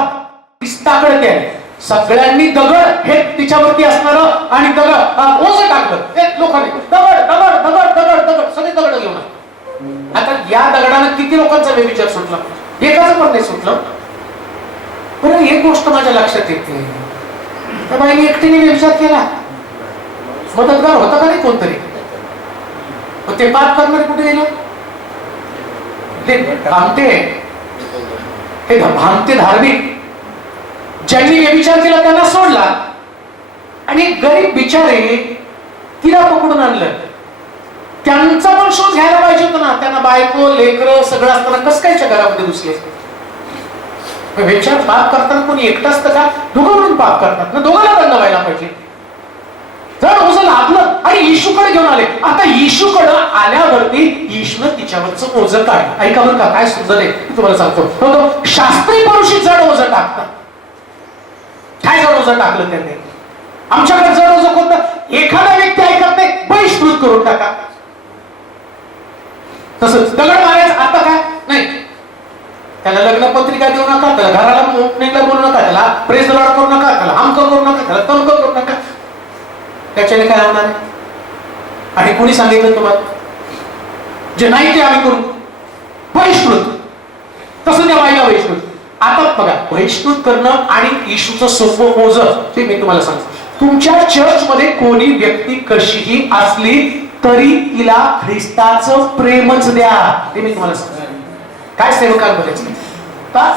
पिस्ताकडे ते सगळ्यांनी दगड हे तिच्यावरती असणार आणि दगड ओझं टाकलं. लोकांनी दगड दगड दगड दगड दगड सगळे दगड घेऊन. आता या दगडानं किती लोकांचा व्यभिचार सुटला? एकाच पण नाही सुटलं. बरं, एक गोष्ट माझ्या लक्षात येते. त्या बाईने एकटीने व्यभिचार केला, मदतगार होता का नाही कोणतरी? मग ते पाप करणारे कुठे गेले? भामते धार्मिक ज्यांनी व्यभिचार केला त्यांना सोडला, आणि गरीब बिचारे तिला पकडून आणलं. त्यांचा पण शोध घ्यायला पाहिजे होता ना. त्यांना बायको लेकरं सगळं असताना कसं कायच्या घरामध्ये घुसले? व्यभिचार पाप करताना कोणी एकटं असतं का? दोघं म्हणून पाप करतात ना. दोघांना दंड व्हायला पाहिजे. जर ओझं लागलं आणि येशूकडे घेऊन आले. आता येशूकडे आल्यावरती येशूनं तिच्यावरचं ओझं काढलं. ऐका बरं का, काय सुंदर आहे तुम्हाला सांगतो. शास्त्री पुरुषी जड ओझं टाकतात. काय जड ओझं टाकलं त्यांनी? आमच्याकडे जड ओझं कोणतं? एखादा व्यक्ती ऐकत नाही, बहिष्कृत करून टाका. तसंच दगड मारायचं. आता काय नाही, त्याला लग्न पत्रिका देऊ नका, त्याला घराला ओपनिंगला बोलू नका, त्याला प्रेस लॉर्ड करू नका, त्याला आमक करू नका, त्याला तमक करू नका. त्याच्याने काय होणार? आणि कोणी सांगितलं तुम्हाला? जे नाही ते आम्ही करू. बहिष्कृत. तसं त्या बाईला बहिष्कृत. आता बघा, बहिष्कृत करणं आणि येशूचं सोपं ओझं ते मी तुम्हाला सांगतो. तुमच्या चर्चमध्ये कोणी व्यक्ती कशीही असली तरी तिला ख्रिस्ताचं प्रेमच द्या. ते मी तुम्हाला सांगतो. काय सेवकांमध्ये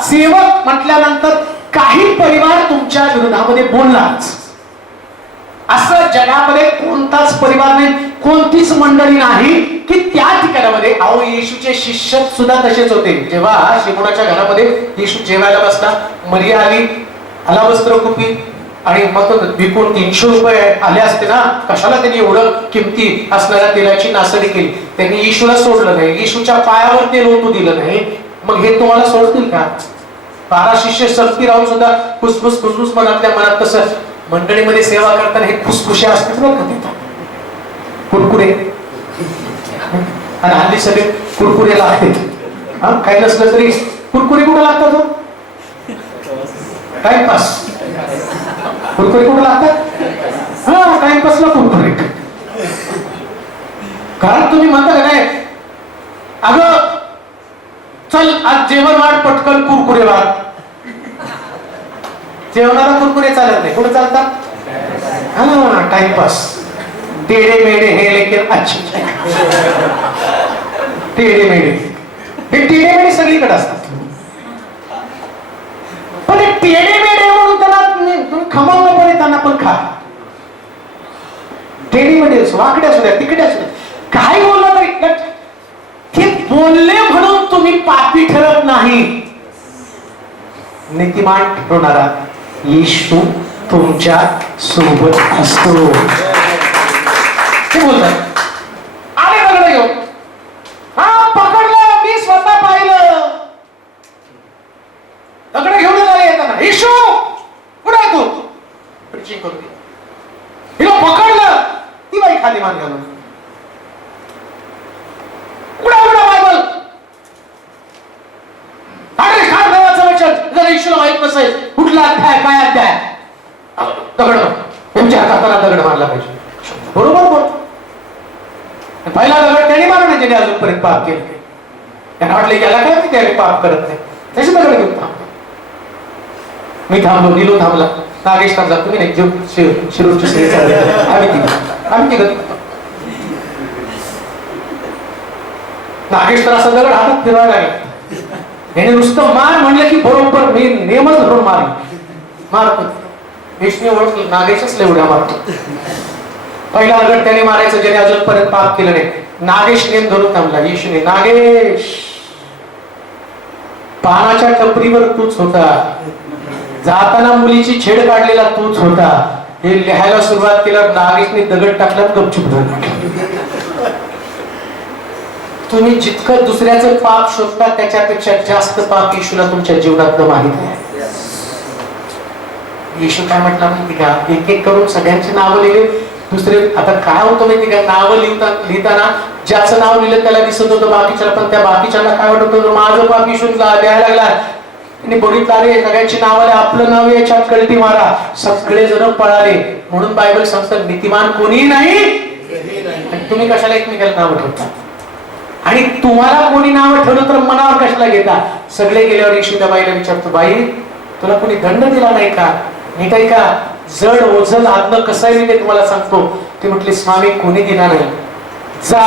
सेवक म्हटल्यानंतर काही परिवार तुमच्या विरोधामध्ये बोललाच. असं जगामध्ये कोणताच परिवार नाही, कोणतीच मंडळी नाही की त्या ठिकाणामध्ये अहो येशूचे शिष्य सुद्धा तसेच होते. जेव्हा शिमोनाच्या घरामध्ये येशू जेवायला बसला, मरिया आली, आला वस्त्र कुपी आणि मग विकून 300 रुपये आले असते ना, कशाला त्यांनी एवढं किमती असणाऱ्या तेलाची नासडी केली. त्यांनी येशूला सोडलं नाही, येशूच्या पायावर तेल ओतू दिलं नाही. मग हे तुम्हाला सोडतील का? 12 शिष्य सरती राहून सुद्धा खुसफुस खुसफुस मनातल्या मनात तसं मंडळीमध्ये सेवा करताना हे खुसखुशी असतील बरं का तिथं. कुरकुरे आणि हल्ली सगळे कुरकुरे लागतात. हा काही नसलं तरी कुरकुरे कुठं लागतात हो? टाइमपास कुरकुरे कुठं लागतात? हा टाइमपासला कुरकुरे. कारण तुम्ही म्हणता का नाही, अगं चल आज जेवण वाढ, पटकन कुरकुरे वाढ. जेवणाला कुरकुरे चालत नाही, कुठे चालतात? हा टाइमपास. टेढ़े मेढ़े हे लेकिन अच्छे. टेढ़े मेढ़े हे टेढ़े मेढ़े सगळीकडे असतात. पण हे टेढ़े मेढ़े म्हणून त्याला तुम्ही खमंग पण त्यांना पण खा. टेढ़े मेढ़े वाकड्या असू द्या, तिकड्या असू द्या, काय बोललं तरी ते बोलले म्हणून तुम्ही पापी ठरत नाही. नीतिमान ठरवणारा येशू तुमच्या सोबत असतो. ते बोलतात आले दगड घेऊन, हा पकडलं, मी स्वतः पाहिलं. दगड घेऊन आले येताना, येशू कुठे आहे तू? प्रीचिंग करू दे. हिला पकडलं, ती बाई खाली मान घालून, बायबल अरे काय देवाचं वचन जर येशूला माहित नसेल कुठला अध्याय काय अध्याय, दगड तुमच्या हाताला दगड मारला पाहिजे. बरोबर बोल. पहिला दगड त्याने मारला, ज्याने अजूनपर्यंत पाप केले. त्यांना वाटलं याला काय की त्याने पाप करत नाही, त्याचे दगड घेऊन थांबलो. मी थांबलो, निलो थांबला, नागेश थांबला, तुम्ही नाही शिरूरची श्री आम्ही तिघ. नागेश तर असा दगड हातात फिरवायला लागला. याने नुसतं मार म्हणलं की बरोबर मी नेमच धरून मारतो. विष्णू ओळखलं, नागेशच एवढ्या मारतो. पहिला दगड त्याने मारायचं ज्याने अजूनपर्यंत पाप केलं नाही. नागेश नेम धरून थांबला. येशूने, नागेश पानाच्या टपरीवर तूच होता, जाताना मुलीची छेड काढलेला तूच होता. हे लिहायला सुरुवात केल्यावर नागेशने दगड टाकला, गपचूप झाला. तुम्ही जितकं दुसऱ्याचं पाप शोधता त्याच्यापेक्षा जास्त पाप येशूला तुमच्या जीवनात माहित आहे. येशू काय म्हटलं माहिती का? एक एक करून सगळ्यांची नावं लिहिले. दुसरे आता काय होतं माहिती का? नावं लिहिताना ज्याचं नाव लिहिलं त्याला दिसत होतं बाकीच्याला, पण त्या बाकीच्याला काय वाटत होतं माझं पाप येशूला द्यायला लागला. त्यांनी बघितलं अरे सगळ्यांची नाव आले, आपलं नाव याच्यात कळती मारा. सगळे जण पळाले. म्हणून बायबल सांगतं नीतिमान कोणी नाही. आणि तुम्ही कशाला एकमेकाला नाव ठेवता? आणि तुम्हाला कोणी नाव ठेवलं तर मनावर कशाला घेता? सगळे गेल्यावर येशू त्या बाईला विचारतो, बाई तुला कोणी दंड दिला नाही का? नीट आहे का? जड ओझल आत्म कसं आहे मी ते तुम्हाला सांगतो. ती म्हटली स्वामी कोणी दिला नाही, जा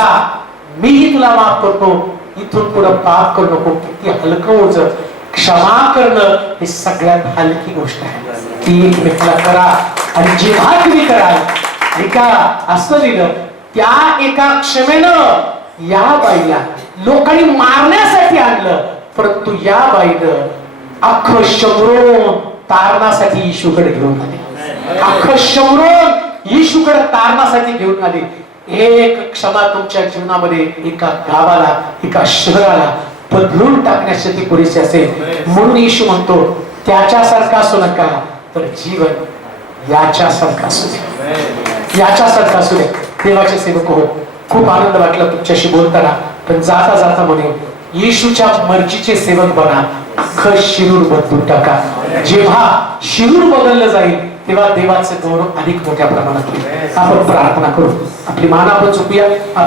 मीही तुला माफ करतो, इथून पुढे पाप करू नको. किती हलकं ओझं. क्षमा करणं ही सगळ्यात हलकी गोष्ट आहे. ती एकमेकाला करा. आणि जेव्हा तुम्ही कराल, ऐका असं लिहिलं, त्या एका क्षमेनं या बाईला लोकांनी मारण्यासाठी आणलं, परंतु या बाईनं अख्खं शमरोन तारणासाठी येशूकडे घेऊन आले. अख्खं शमरोन येशूकडे तारणासाठी घेऊन आले. एक क्षमा तुमच्या जीवनामध्ये एका गावाला, एका शहराला बदलून टाकण्यासाठी पुरेसे असेल. म्हणून येशू म्हणतो त्याच्यासारखा असू नका, तर जीवन याच्यासारखं असू दे, याच्यासारखं असू दे. देवाचे सेवक हो, खूप आनंद वाटला तुमच्याशी बोलताना. पण जाता जाता म्हणे येशूच्या मर्जीचे सेवक बना, अख्खं शिरूर बदलून टाका. जेव्हा शिरूर बदललं जाईल तेव्हा देवाचे गौरव अधिक मोठ्या प्रमाणात होईल. आपण प्रार्थना करू. आपली मान आपण झोपूया.